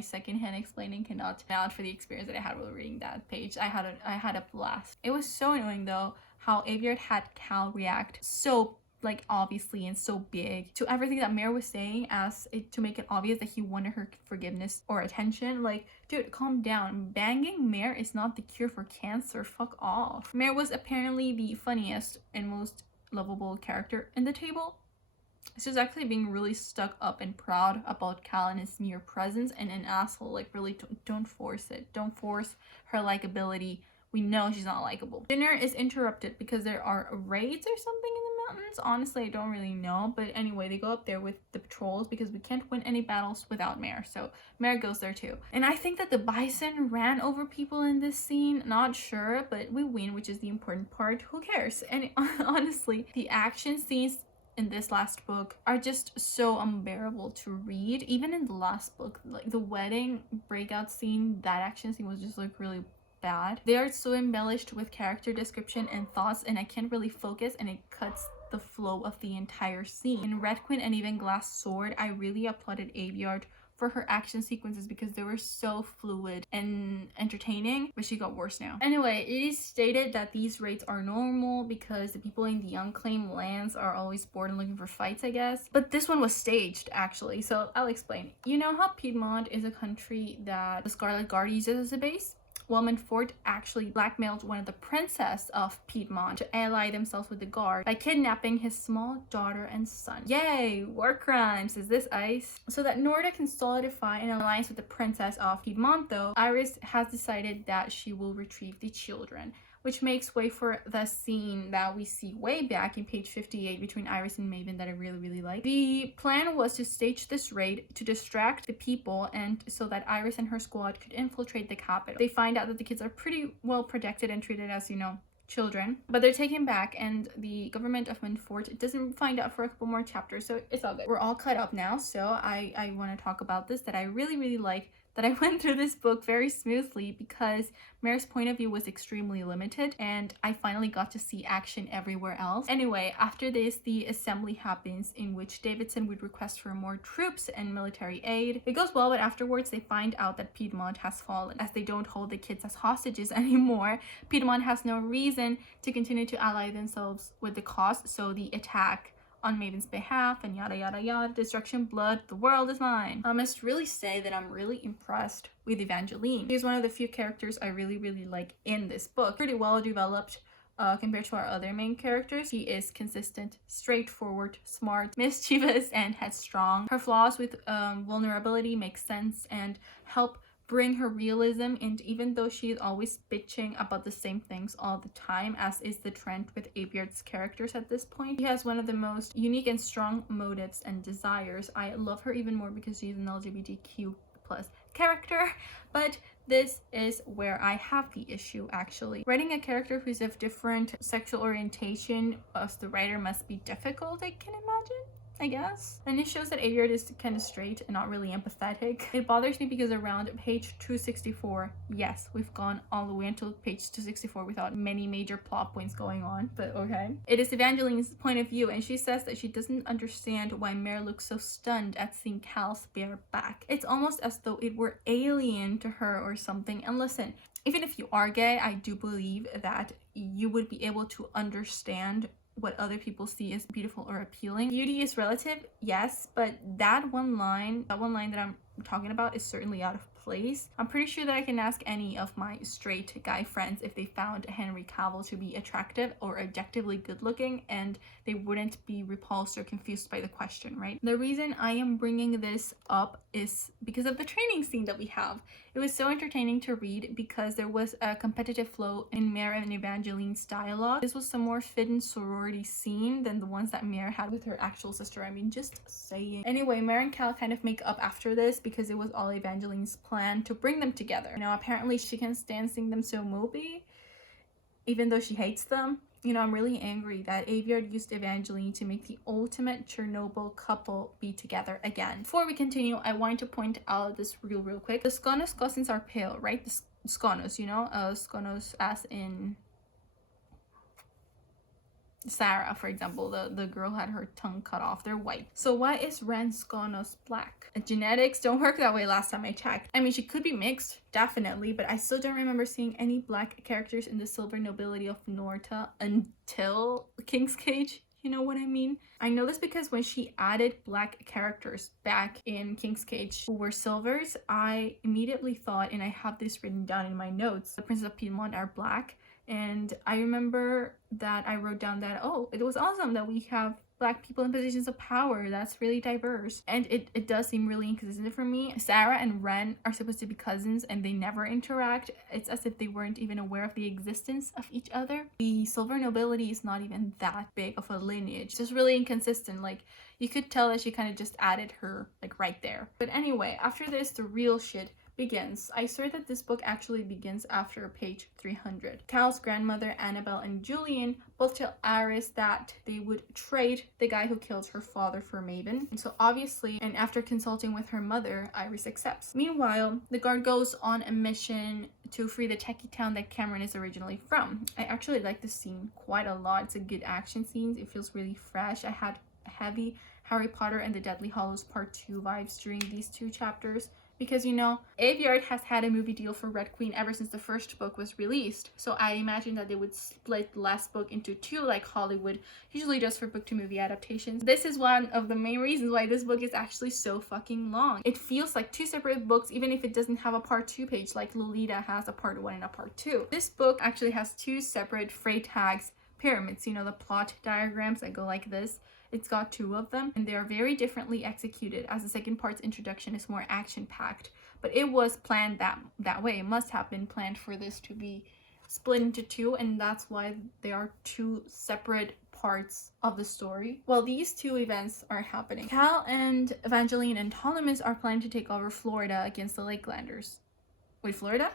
secondhand explaining cannot account for the experience that I had while reading that page. I had a blast. It was so annoying though how Aveyard had Cal react so like obviously and so big to everything that Mare was saying to make it obvious that he wanted her forgiveness or attention. Like, dude, calm down. Banging Mare is not the cure for cancer. Fuck off. Mare was apparently the funniest and most lovable character in the table. She's actually being really stuck up and proud about Cal and his mere presence, and an asshole. Like, really, don't force it. Don't force her likability. We know she's not likable. Dinner is interrupted because there are raids or something in the mountains. Honestly, I don't really know. But anyway, they go up there with the patrols because we can't win any battles without Mare. So Mare goes there too. And I think that the bison ran over people in this scene. Not sure, but we win, which is the important part. Who cares? And honestly, the action scenes in this last book are just so unbearable to read. Even in the last book, like the wedding breakout scene, that action scene was just like really bad. They are so embellished with character description and thoughts, and I can't really focus, and it cuts the flow of the entire scene. In Red Queen and even Glass Sword, I really applauded Aveyard for her action sequences because they were so fluid and entertaining, but she got worse now. Anyway, it is stated that these raids are normal because the people in the unclaimed lands are always bored and looking for fights, I guess. But this one was staged, actually, so I'll explain. You know how Piedmont is a country that the Scarlet Guard uses as a base? Well, Montfort actually blackmailed one of the princes of Piedmont to ally themselves with the Guard by kidnapping his small daughter and son. Yay! War crimes! Is this ice? So that Norda can solidify an alliance with the princess of Piedmont, though, Iris has decided that she will retrieve the children, which makes way for the scene that we see way back in page 58 between Iris and Maven that I really like. The plan was to stage this raid to distract the people and so that Iris and her squad could infiltrate the capital. They find out that the kids are pretty well protected and treated as, you know, children, but they're taken back, and the government of Montfort doesn't find out for a couple more chapters, so it's all good. We're all caught up now, so I want to talk about this, that I really like that I went through this book very smoothly because Mare's point of view was extremely limited and I finally got to see action everywhere else. Anyway, after this, the assembly happens in which Davidson would request for more troops and military aid. It goes well, but afterwards they find out that Piedmont has fallen. As they don't hold the kids as hostages anymore, Piedmont has no reason to continue to ally themselves with the cause, so the attack on Maven's behalf and yada yada yada, destruction, blood, the world is mine. I must really say that I'm really impressed with Evangeline. She's one of the few characters I really like in this book. Pretty well developed compared to our other main characters. She is consistent, straightforward, smart, mischievous, and headstrong. Her flaws with vulnerability make sense and help bring her realism, and even though she is always bitching about the same things all the time, as is the trend with Aveyard's characters at this point, she has one of the most unique and strong motives and desires. I love her even more because she's an LGBTQ plus character, but this is where I have the issue actually. Writing a character who's of different sexual orientation as the writer must be difficult, I can imagine, I guess. And it shows that Aveyard is kind of straight and not really empathetic. It bothers me because around page 264, yes, we've gone all the way until page 264 without many major plot points going on, but okay. It is Evangeline's point of view, and she says that she doesn't understand why Mare looks so stunned at seeing Cal's bare back. It's almost as though it were alien to her or something. And listen, even if you are gay, I do believe that you would be able to understand what other people see as beautiful or appealing. Beauty is relative, yes, but that one line that I'm talking about is certainly out of place. I'm pretty sure that I can ask any of my straight guy friends if they found Henry Cavill to be attractive or objectively good looking, and they wouldn't be repulsed or confused by the question, right? The reason I am bringing this up is because of the training scene that we have. It was so entertaining to read because there was a competitive flow in Mare and Evangeline's dialogue. This was a more fitting sorority scene than the ones that Mare had with her actual sister. I mean, just saying. Anyway, Mare and Cal kind of make up after this because it was all Evangeline's plan to bring them together. You know, apparently she can stand seeing them so mopey, even though she hates them. You know, I'm really angry that Aveyard used Evangeline to make the ultimate Chernobyl couple be together again. Before we continue, I want to point out this real quick. The Skonos cousins are pale, right? The Skonos, you know, Skonos as in Sarah, for example, the girl had her tongue cut off. They're white. So why is Ren Skonos black? Genetics don't work that way last time I checked. I mean, she could be mixed, definitely, but I still don't remember seeing any black characters in the silver nobility of Norta until King's Cage. You know what I mean? I know this because when she added black characters back in King's Cage who were silvers, I immediately thought, and I have this written down in my notes, the Princes of Piedmont are black. And I remember that I wrote down that, oh, it was awesome that we have black people in positions of power. That's really diverse. And it does seem really inconsistent for me. Sarah and Ren are supposed to be cousins and they never interact. It's as if they weren't even aware of the existence of each other. The silver nobility is not even that big of a lineage. It's just really inconsistent. Like, you could tell that she kind of just added her like right there. But anyway, after this, the real shit begins. I swear that this book actually begins after page 300. Cal's grandmother, Annabelle, and Julian both tell Iris that they would trade the guy who killed her father for Maven. And so obviously, and after consulting with her mother, Iris accepts. Meanwhile, the guard goes on a mission to free the techie town that Cameron is originally from. I actually like this scene quite a lot. It's a good action scene. It feels really fresh. I had heavy Harry Potter and the Deathly Hallows Part 2 vibes during these two chapters. Because, you know, Aveyard has had a movie deal for Red Queen ever since the first book was released. So I imagine that they would split the last book into two like Hollywood usually does for book-to-movie adaptations. This is one of the main reasons why this book is actually so fucking long. It feels like two separate books even if it doesn't have a part 2 page like Lolita has a part 1 and a part 2. This book actually has two separate Freytag's pyramids, you know, the plot diagrams that go like this. It's got two of them and they are very differently executed, as the second part's introduction is more action-packed. But it was planned that way. It must have been planned for this to be split into two, and that's why they are two separate parts of the story. Well, these two events are happening. Cal and Evangeline and Ptolemus are planning to take over Florida against the Lakelanders. Wait, Florida?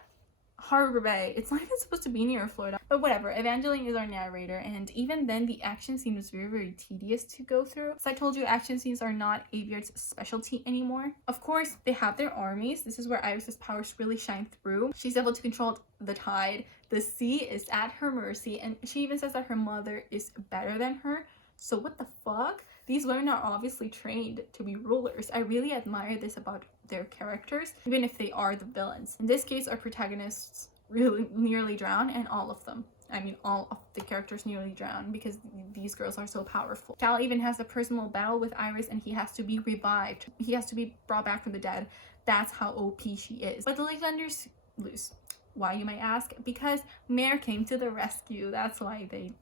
Harbor Bay. It's not even supposed to be near Florida, but whatever. Evangeline is our narrator, and even then the action scene was very, very tedious to go through. As I told you, action scenes are not Aveyard's specialty anymore. Of course, they have their armies. This is where Iris's powers really shine through. She's able to control the tide. The sea is at her mercy, and she even says that her mother is better than her. So what the fuck? These women are obviously trained to be rulers. I really admire this about their characters, even if they are the villains. In this case, our protagonists really nearly drown, and all of them. I mean, all of the characters nearly drown because these girls are so powerful. Cal even has a personal battle with Iris, and he has to be revived. He has to be brought back from the dead. That's how OP she is. But the Lakelanders lose. Why, you might ask? Because Mare came to the rescue. That's why they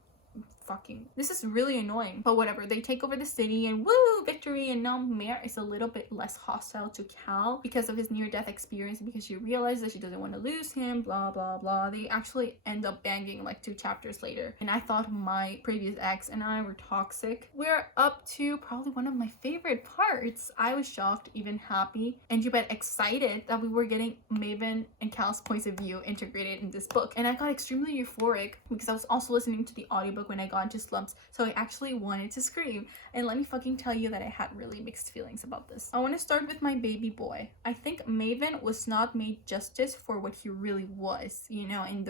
this is really annoying, but whatever. They take over the city and woo, victory. And now Mare is a little bit less hostile to Cal because of his near-death experience, because she realized that she doesn't want to lose him, blah blah blah. They actually end up banging like 2 chapters later, and I thought my previous ex and I were toxic. We're up to probably one of my favorite parts. I was shocked, even happy, and you bet excited that we were getting Maven and Cal's points of view integrated in this book. And I got extremely euphoric because I was also listening to the audiobook when I got into slumps, so I actually wanted to scream. And let me fucking tell you that I had really mixed feelings about this. I want to start with my baby boy. I think Maven was not made justice for what he really was, you know, in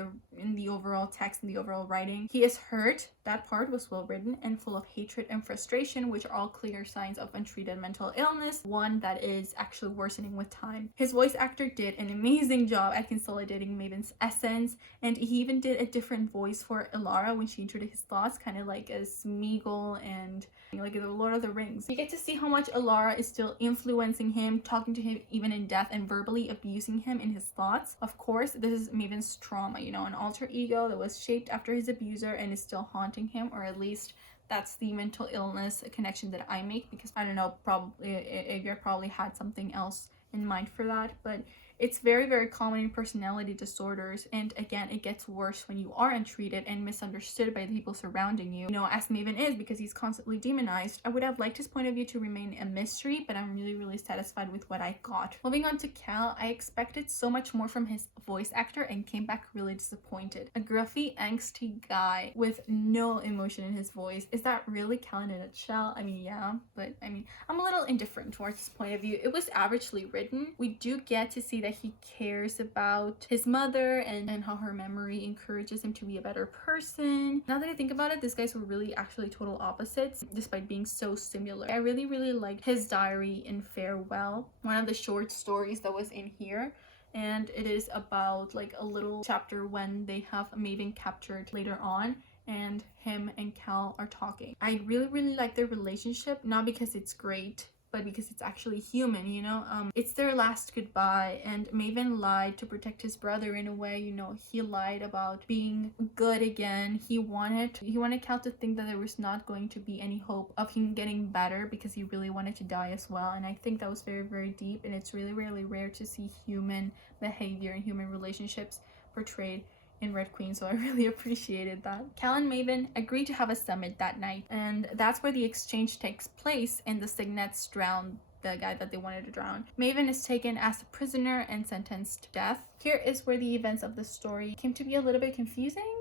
the overall text and the overall writing. He is hurt. That part was well written and full of hatred and frustration, which are all clear signs of untreated mental illness, one that is actually worsening with time. His voice actor did an amazing job at consolidating Maven's essence, and he even did a different voice for Elara when she introduced his thoughts, kind of like a Smeagol and like the Lord of the Rings. You get to see how much Elara is still influencing him, talking to him even in death, and verbally abusing him in his thoughts. Of course, this is Maven's trauma, you know, an alter ego that was shaped after his abuser and is still haunting him, or at least that's the mental illness connection that I make, because I don't know, probably Aveyard probably had something else in mind for that. But it's very, very common in personality disorders, and again, it gets worse when you are untreated and misunderstood by the people surrounding you, know, as Maven is, because he's constantly demonized. I would have liked his point of view to remain a mystery, but I'm really, really satisfied with what I got. Moving on to Cal, I expected so much more from his voice actor and came back really disappointed. A gruffy, angsty guy with no emotion in his voice. Is that really Cal in a nutshell? I mean, yeah, but I mean, I'm a little indifferent towards his point of view. It was averagely written. We do get to see that he cares about his mother and how her memory encourages him to be a better person. Now that I think about it, these guys were really actually total opposites despite being so similar. I really, really liked his diary in Farewell, one of the short stories that was in here. And it is about like a little chapter when they have Maven captured later on, and him and Cal are talking. I really, really like their relationship, not because it's great, but because it's actually human, you know. It's their last goodbye, and Maven lied to protect his brother in a way, you know. He lied about being good again. He wanted Cal to think that there was not going to be any hope of him getting better, because he really wanted to die as well. And I think that was very, very deep, and it's really, really rare to see human behavior and human relationships portrayed in Red Queen, so I really appreciated that. Cal and Maven agreed to have a summit that night, and that's where the exchange takes place, and the Signets drown the guy that they wanted to drown. Maven is taken as a prisoner and sentenced to death. Here is where the events of the story came to be a little bit confusing,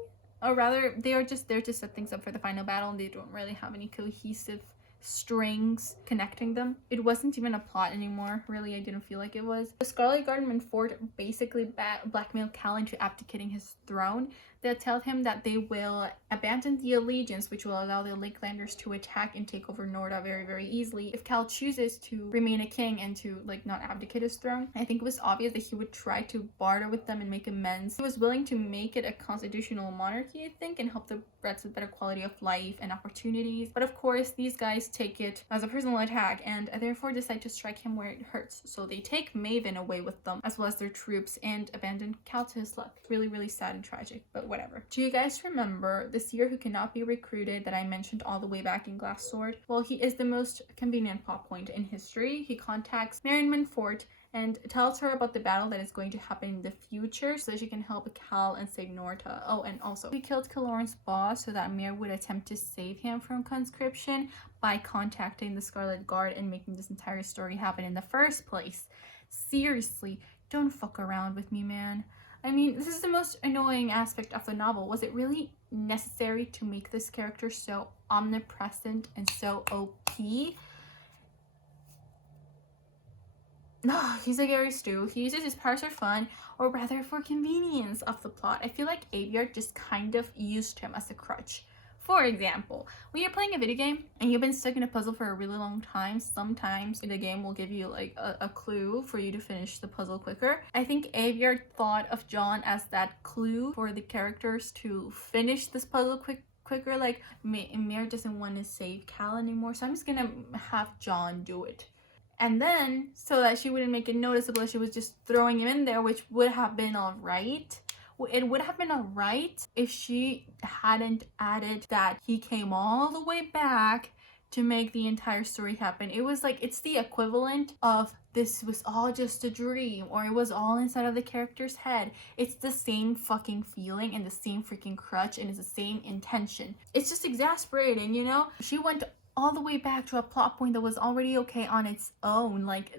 or rather, they are just there to set things up for the final battle, and they don't really have any cohesive strings connecting them. It wasn't even a plot anymore. Really, I didn't feel like it was. The Scarlet Guard and Fort basically blackmail Cal into abdicating his throne. They'll tell him that they will abandon the allegiance, which will allow the Lakelanders to attack and take over Norda very, very easily if Cal chooses to remain a king and to like not abdicate his throne. I think it was obvious that he would try to barter with them and make amends. He was willing to make it a constitutional monarchy, I think, and help the Reds with better quality of life and opportunities. But of course, these guys take it as a personal attack and therefore decide to strike him where it hurts. So they take Maven away with them, as well as their troops, and abandon Cal to his luck. Really, really sad and tragic, but whatever. Do you guys remember the seer who cannot be recruited that I mentioned all the way back in Glass Sword? Well, he is the most convenient plot point in history. He contacts Marion Fort and tells her about the battle that is going to happen in the future so she can help Cal and save Norta. Oh, and also, he killed Kaloran's boss so that Mare would attempt to save him from conscription by contacting the Scarlet Guard and making this entire story happen in the first place. Seriously, don't fuck around with me, man. I mean, this is the most annoying aspect of the novel. Was it really necessary to make this character so omnipresent and so OP? No, he's a Gary Stu. He uses his powers for fun, or rather for convenience of the plot. I feel like Aveyard just kind of used him as a crutch. For example, when you're playing a video game and you've been stuck in a puzzle for a really long time, sometimes the game will give you like a clue for you to finish the puzzle quicker. I think Aveyard thought of John as that clue for the characters to finish this puzzle quicker. Like, Mare doesn't want to save Cal anymore, so I'm just gonna have John do it. And then, so that she wouldn't make it noticeable, she was just throwing him in there, which would have been alright. It would have been alright if she hadn't added that he came all the way back to make the entire story happen. It was like, it's the equivalent of this was all just a dream, or it was all inside of the character's head. It's the same fucking feeling and the same freaking crutch, and it's the same intention. It's just exasperating, you know? She went all the way back to a plot point that was already okay on its own. Like,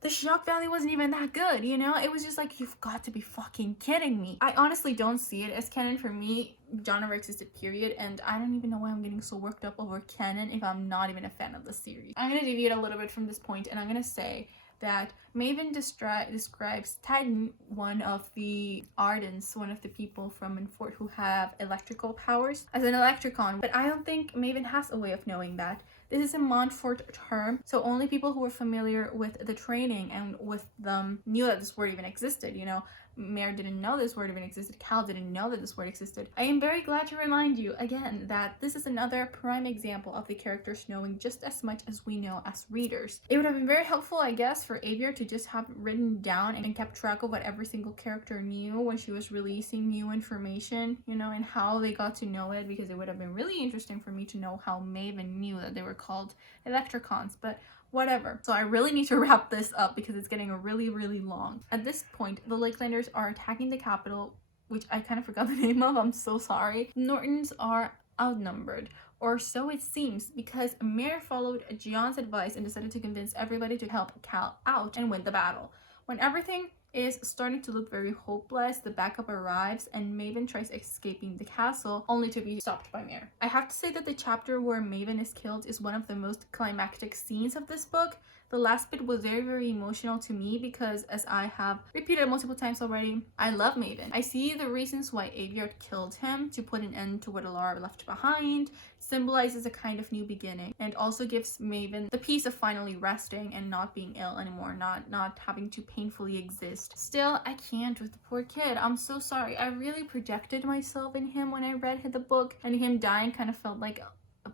the shock value wasn't even that good, you know? It was just like, you've got to be fucking kidding me. I honestly don't see it as canon. For me, John never existed, period, and I don't even know why I'm getting so worked up over canon if I'm not even a fan of the series. I'm gonna deviate a little bit from this point, and I'm gonna say that Maven describes Titan, one of the Ardents, one of the people from Minfort who have electrical powers, as an electricon. But I don't think Maven has a way of knowing that. This is a Montfort term, so only people who were familiar with the training and with them knew that this word even existed, you know? Mare didn't know this word even existed. Cal didn't know that this word existed. I am very glad to remind you again that this is another prime example of the characters knowing just as much as we know as readers. It would have been very helpful, I guess, for Aveyard to just have written down and kept track of what every single character knew when she was releasing new information, you know, and how they got to know it, because it would have been really interesting for me to know how Maven knew that they were called electricons, but whatever. So I really need to wrap this up because it's getting really, really long. At this point, the Lakelanders are attacking the capital, which I kind of forgot the name of. I'm so sorry. Nortons are outnumbered, or so it seems, because Mare followed John's advice and decided to convince everybody to help Cal out and win the battle. When everything is starting to look very hopeless, the backup arrives and Maven tries escaping the castle, only to be stopped by Mare. I have to say that the chapter where Maven is killed is one of the most climactic scenes of this book. The last bit was very, very emotional to me because, as I have repeated multiple times already, I love Maven. I see the reasons why Aveyard killed him, to put an end to what Alara left behind, symbolizes a kind of new beginning, and also gives Maven the peace of finally resting and not being ill anymore, not having to painfully exist. Still, I can't with the poor kid. I'm so sorry. I really projected myself in him when I read the book, and him dying kind of felt like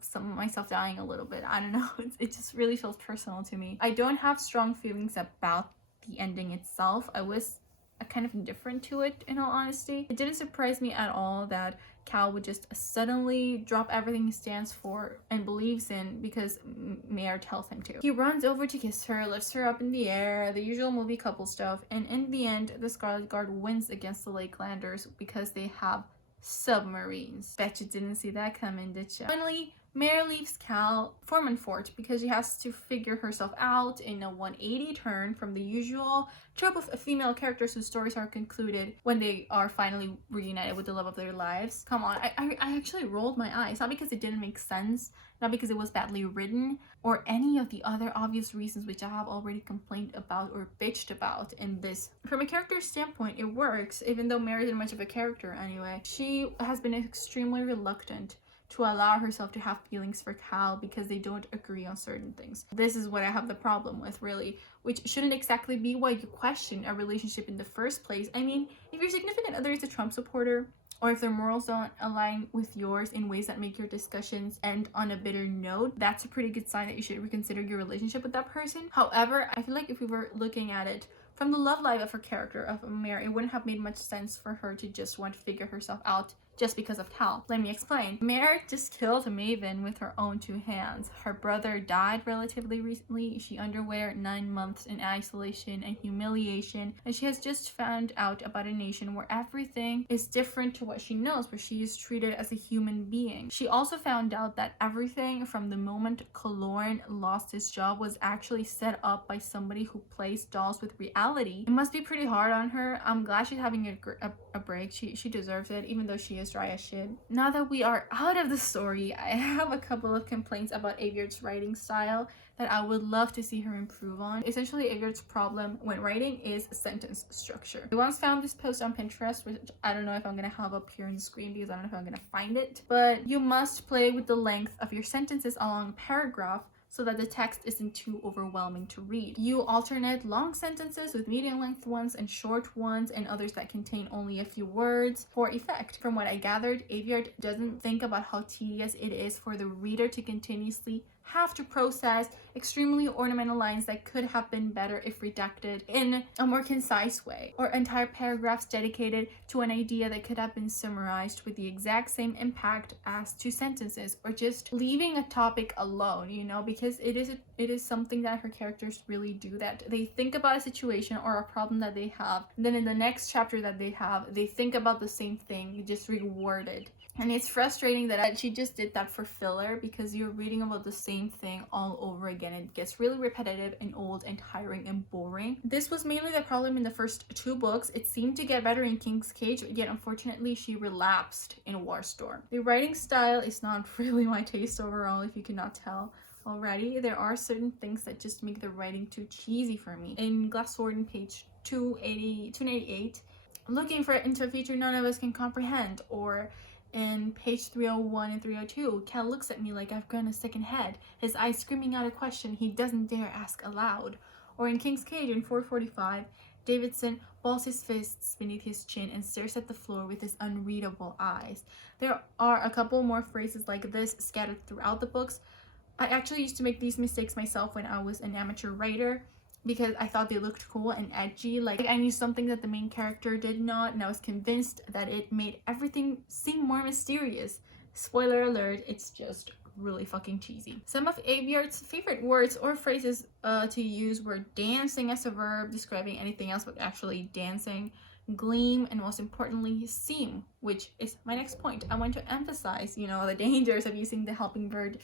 some of myself dying a little bit. I don't know. It just really feels personal to me. I don't have strong feelings about the ending itself. I was kind of indifferent to it, in all honesty. It didn't surprise me at all that Cal would just suddenly drop everything he stands for and believes in because Mare tells him to. He runs over to kiss her, lifts her up in the air, the usual movie couple stuff, and in the end, the Scarlet Guard wins against the Lakelanders because they have submarines. Bet you didn't see that coming, did you? Finally, Mare leaves Cal for Minfort because she has to figure herself out in a 180 turn from the usual trope of female characters whose stories are concluded when they are finally reunited with the love of their lives. Come on, I actually rolled my eyes, not because it didn't make sense, not because it was badly written, or any of the other obvious reasons which I have already complained about or bitched about in this. From a character standpoint, it works, even though Mare isn't much of a character anyway. She has been extremely reluctant to allow herself to have feelings for Cal because they don't agree on certain things. This is what I have the problem with, really, which shouldn't exactly be why you question a relationship in the first place. I mean, if your significant other is a Trump supporter, or if their morals don't align with yours in ways that make your discussions end on a bitter note, that's a pretty good sign that you should reconsider your relationship with that person. However, I feel like if we were looking at it from the love life of her character, of Mare, it wouldn't have made much sense for her to just want to figure herself out just because of Cal. Let me explain. Mare just killed Maven with her own 2 hands. Her brother died relatively recently. She underwent 9 months in isolation and humiliation, and she has just found out about a nation where everything is different to what she knows, where she is treated as a human being. She also found out that everything from the moment Cologne lost his job was actually set up by somebody who plays dolls with reality. It must be pretty hard on her. I'm glad she's having a break. She deserves it, even though she is dry as shit. Now that we are out of the story, I have a couple of complaints about Aveyard's writing style that I would love to see her improve on. Essentially, Aveyard's problem when writing is sentence structure. I once found this post on Pinterest, which I don't know if I'm gonna have up here on the screen because I don't know if I'm gonna find it, but you must play with the length of your sentences along a paragraph so that the text isn't too overwhelming to read. You alternate long sentences with medium length ones and short ones, and others that contain only a few words for effect. From what I gathered, Aveyard doesn't think about how tedious it is for the reader to continuously have to process extremely ornamental lines that could have been better if redacted in a more concise way, or entire paragraphs dedicated to an idea that could have been summarized with the exact same impact as 2 sentences, or just leaving a topic alone, you know, because it is something that her characters really do, that they think about a situation or a problem that they have, and then in the next chapter that they have, they think about the same thing, just reworded. And it's frustrating that she just did that for filler, because you're reading about the same thing all over again. It gets really repetitive and old and tiring and boring. This was mainly the problem in the first 2 books. It seemed to get better in King's Cage, yet unfortunately she relapsed in Warstorm. The writing style is not really my taste overall, if you cannot tell already. There are certain things that just make the writing too cheesy for me. In Glass Sword in page 288, looking for into a feature none of us can comprehend, or in page 301 and 302, Cal looks at me like I've grown a second head, his eyes screaming out a question he doesn't dare ask aloud. Or in King's Cage in 445, Davidson balls his fists beneath his chin and stares at the floor with his unreadable eyes. There are a couple more phrases like this scattered throughout the books. I actually used to make these mistakes myself when I was an amateur writer, because I thought they looked cool and edgy. Like I knew something that the main character did not, and I was convinced that it made everything seem more mysterious. Spoiler alert, it's just really fucking cheesy. Some of Aveyard's favorite words or phrases to use were dancing as a verb, describing anything else but actually dancing, gleam, and most importantly, seem, which is my next point. I want to emphasize, you know, the dangers of using the helping verb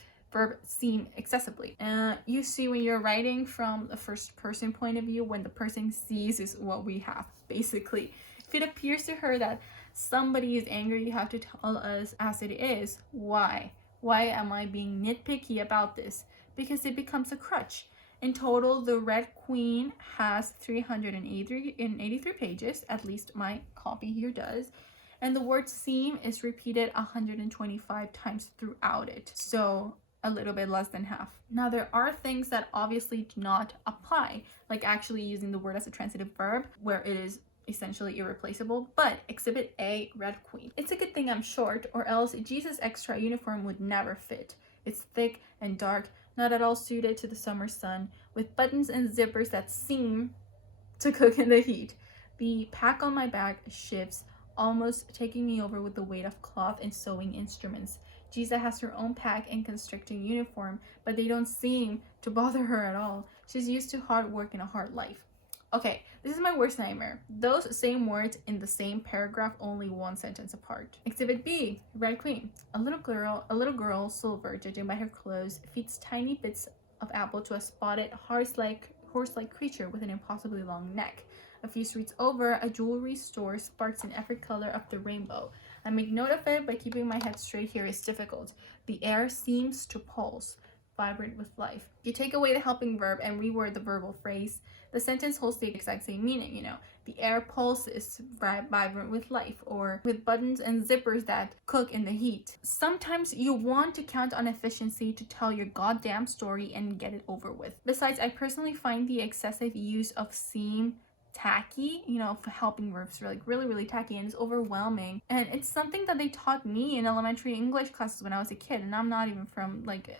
seem excessively. You see, when you're writing from the first person point of view, when the person sees is what we have, basically. If it appears to her that somebody is angry, you have to tell us as it is. Why? Why am I being nitpicky about this? Because it becomes a crutch. In total, the Red Queen has 383 pages, at least my copy here does. And the word seem is repeated 125 times throughout it. So a little bit less than half. Now, there are things that obviously do not apply, like actually using the word as a transitive verb, where it is essentially irreplaceable. But Exhibit A, Red Queen. It's a good thing I'm short, or else Jesus' extra uniform would never fit. It's thick and dark, not at all suited to the summer sun, with buttons and zippers that seem to cook in the heat. The pack on my back shifts, almost taking me over with the weight of cloth and sewing instruments. Giza has her own pack and constricting uniform, but they don't seem to bother her at all. She's used to hard work and a hard life. Okay, this is my worst nightmare. Those same words in the same paragraph, only 1 sentence apart. Exhibit B, Red Queen. A little girl, Silver, judging by her clothes, feeds tiny bits of apple to a spotted horse-like creature with an impossibly long neck. A few streets over, a jewelry store sparks in every color of the rainbow. I make note of it, but keeping my head straight here is difficult. The air seems to pulse, vibrant with life. You take away the helping verb and reword the verbal phrase, the sentence holds the exact same meaning, you know. The air pulses, vibrant with life, or with buttons and zippers that cook in the heat. Sometimes you want to count on efficiency to tell your goddamn story and get it over with. Besides, I personally find the excessive use of seem tacky, you know, for helping verbs are like really tacky, and it's overwhelming. And it's something that they taught me in elementary English classes when I was a kid, and I'm not even from like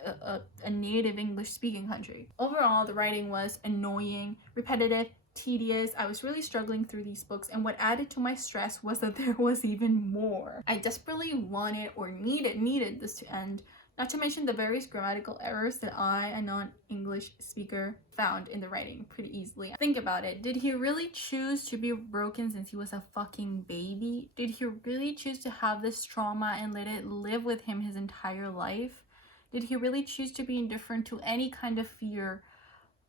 a native English speaking country. Overall, the writing was annoying, repetitive, tedious. I was really struggling through these books, and what added to my stress was that there was even more. I desperately wanted or needed this to end, not to mention the various grammatical errors that I, a non-English speaker, found in the writing pretty easily. Think about it. Did he really choose to be broken since he was a fucking baby? Did he really choose to have this trauma and let it live with him his entire life? Did he really choose to be indifferent to any kind of fear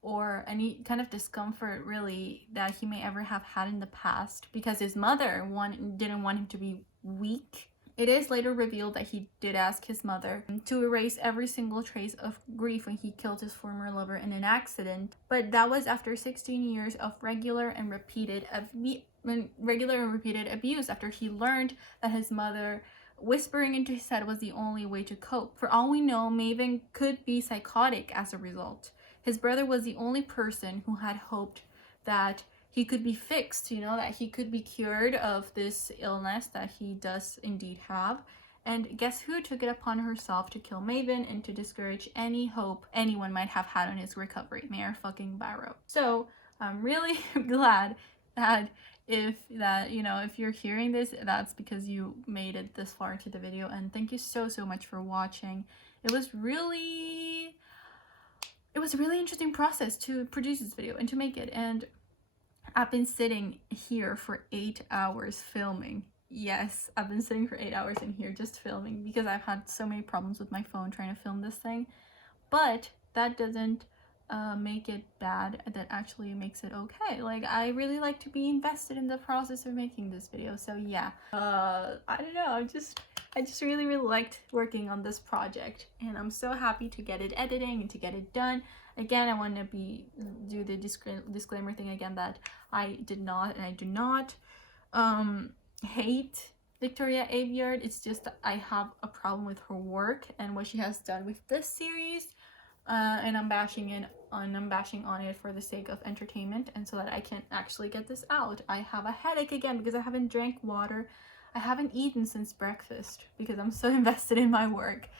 or any kind of discomfort, really, that he may ever have had in the past because his mother didn't want him to be weak? It is later revealed that he did ask his mother to erase every single trace of grief when he killed his former lover in an accident, but that was after 16 years of regular and repeated abuse, after he learned that his mother whispering into his head was the only way to cope. For all we know, Maven could be psychotic as a result. His brother was the only person who had hoped that he could be fixed, you know, that he could be cured of this illness that he does indeed have. And guess who took it upon herself to kill Maven and to discourage any hope anyone might have had on his recovery? Mare fucking Barrow. So I'm really glad that if you're hearing this, that's because you made it this far into the video. And thank you so much for watching. It was a really interesting process to produce this video and to make it, and I've been sitting here for 8 hours filming. Yes, I've been sitting for 8 hours in here just filming because I've had so many problems with my phone trying to film this thing. But that doesn't make it bad. That actually makes it okay. Like, I really like to be invested in the process of making this video. So yeah, I don't know. I just really liked working on this project, and I'm so happy to get it editing and to get it done. Again, I want to do the disclaimer thing again that I did not and I do not hate Victoria Aveyard. It's just that I have a problem with her work and what she has done with this series, and I'm bashing on it for the sake of entertainment and so that I can actually get this out. I have a headache again because I haven't drank water. I haven't eaten since breakfast because I'm so invested in my work.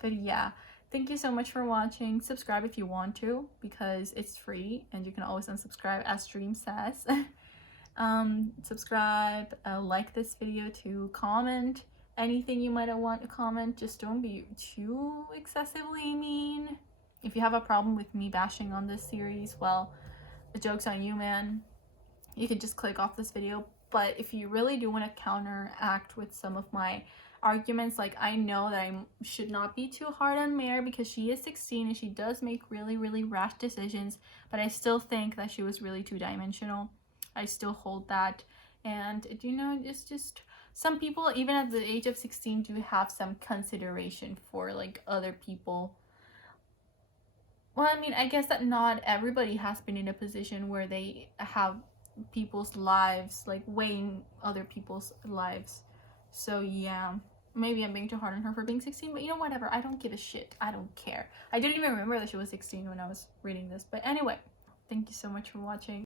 But yeah, thank you so much for watching. Subscribe if you want to because it's free and you can always unsubscribe as Stream says. Subscribe, like this video too, comment anything you might want to comment. Just don't be too excessively mean. If you have a problem with me bashing on this series, well, the joke's on you, man. You can just click off this video. But if you really do want to counteract with some of my arguments, like, I know that I should not be too hard on Mare because she is 16 and she does make really rash decisions, but I still think that she was really two-dimensional. I still hold that. And you know, it's just some people, even at the age of 16, do have some consideration for like other people. Well, I mean, I guess that not everybody has been in a position where they have people's lives, like weighing other people's lives. So yeah, maybe I'm being too hard on her for being 16, but you know, whatever. I don't give a shit. I don't care. I didn't even remember that she was 16 when I was reading this. But anyway, thank you so much for watching.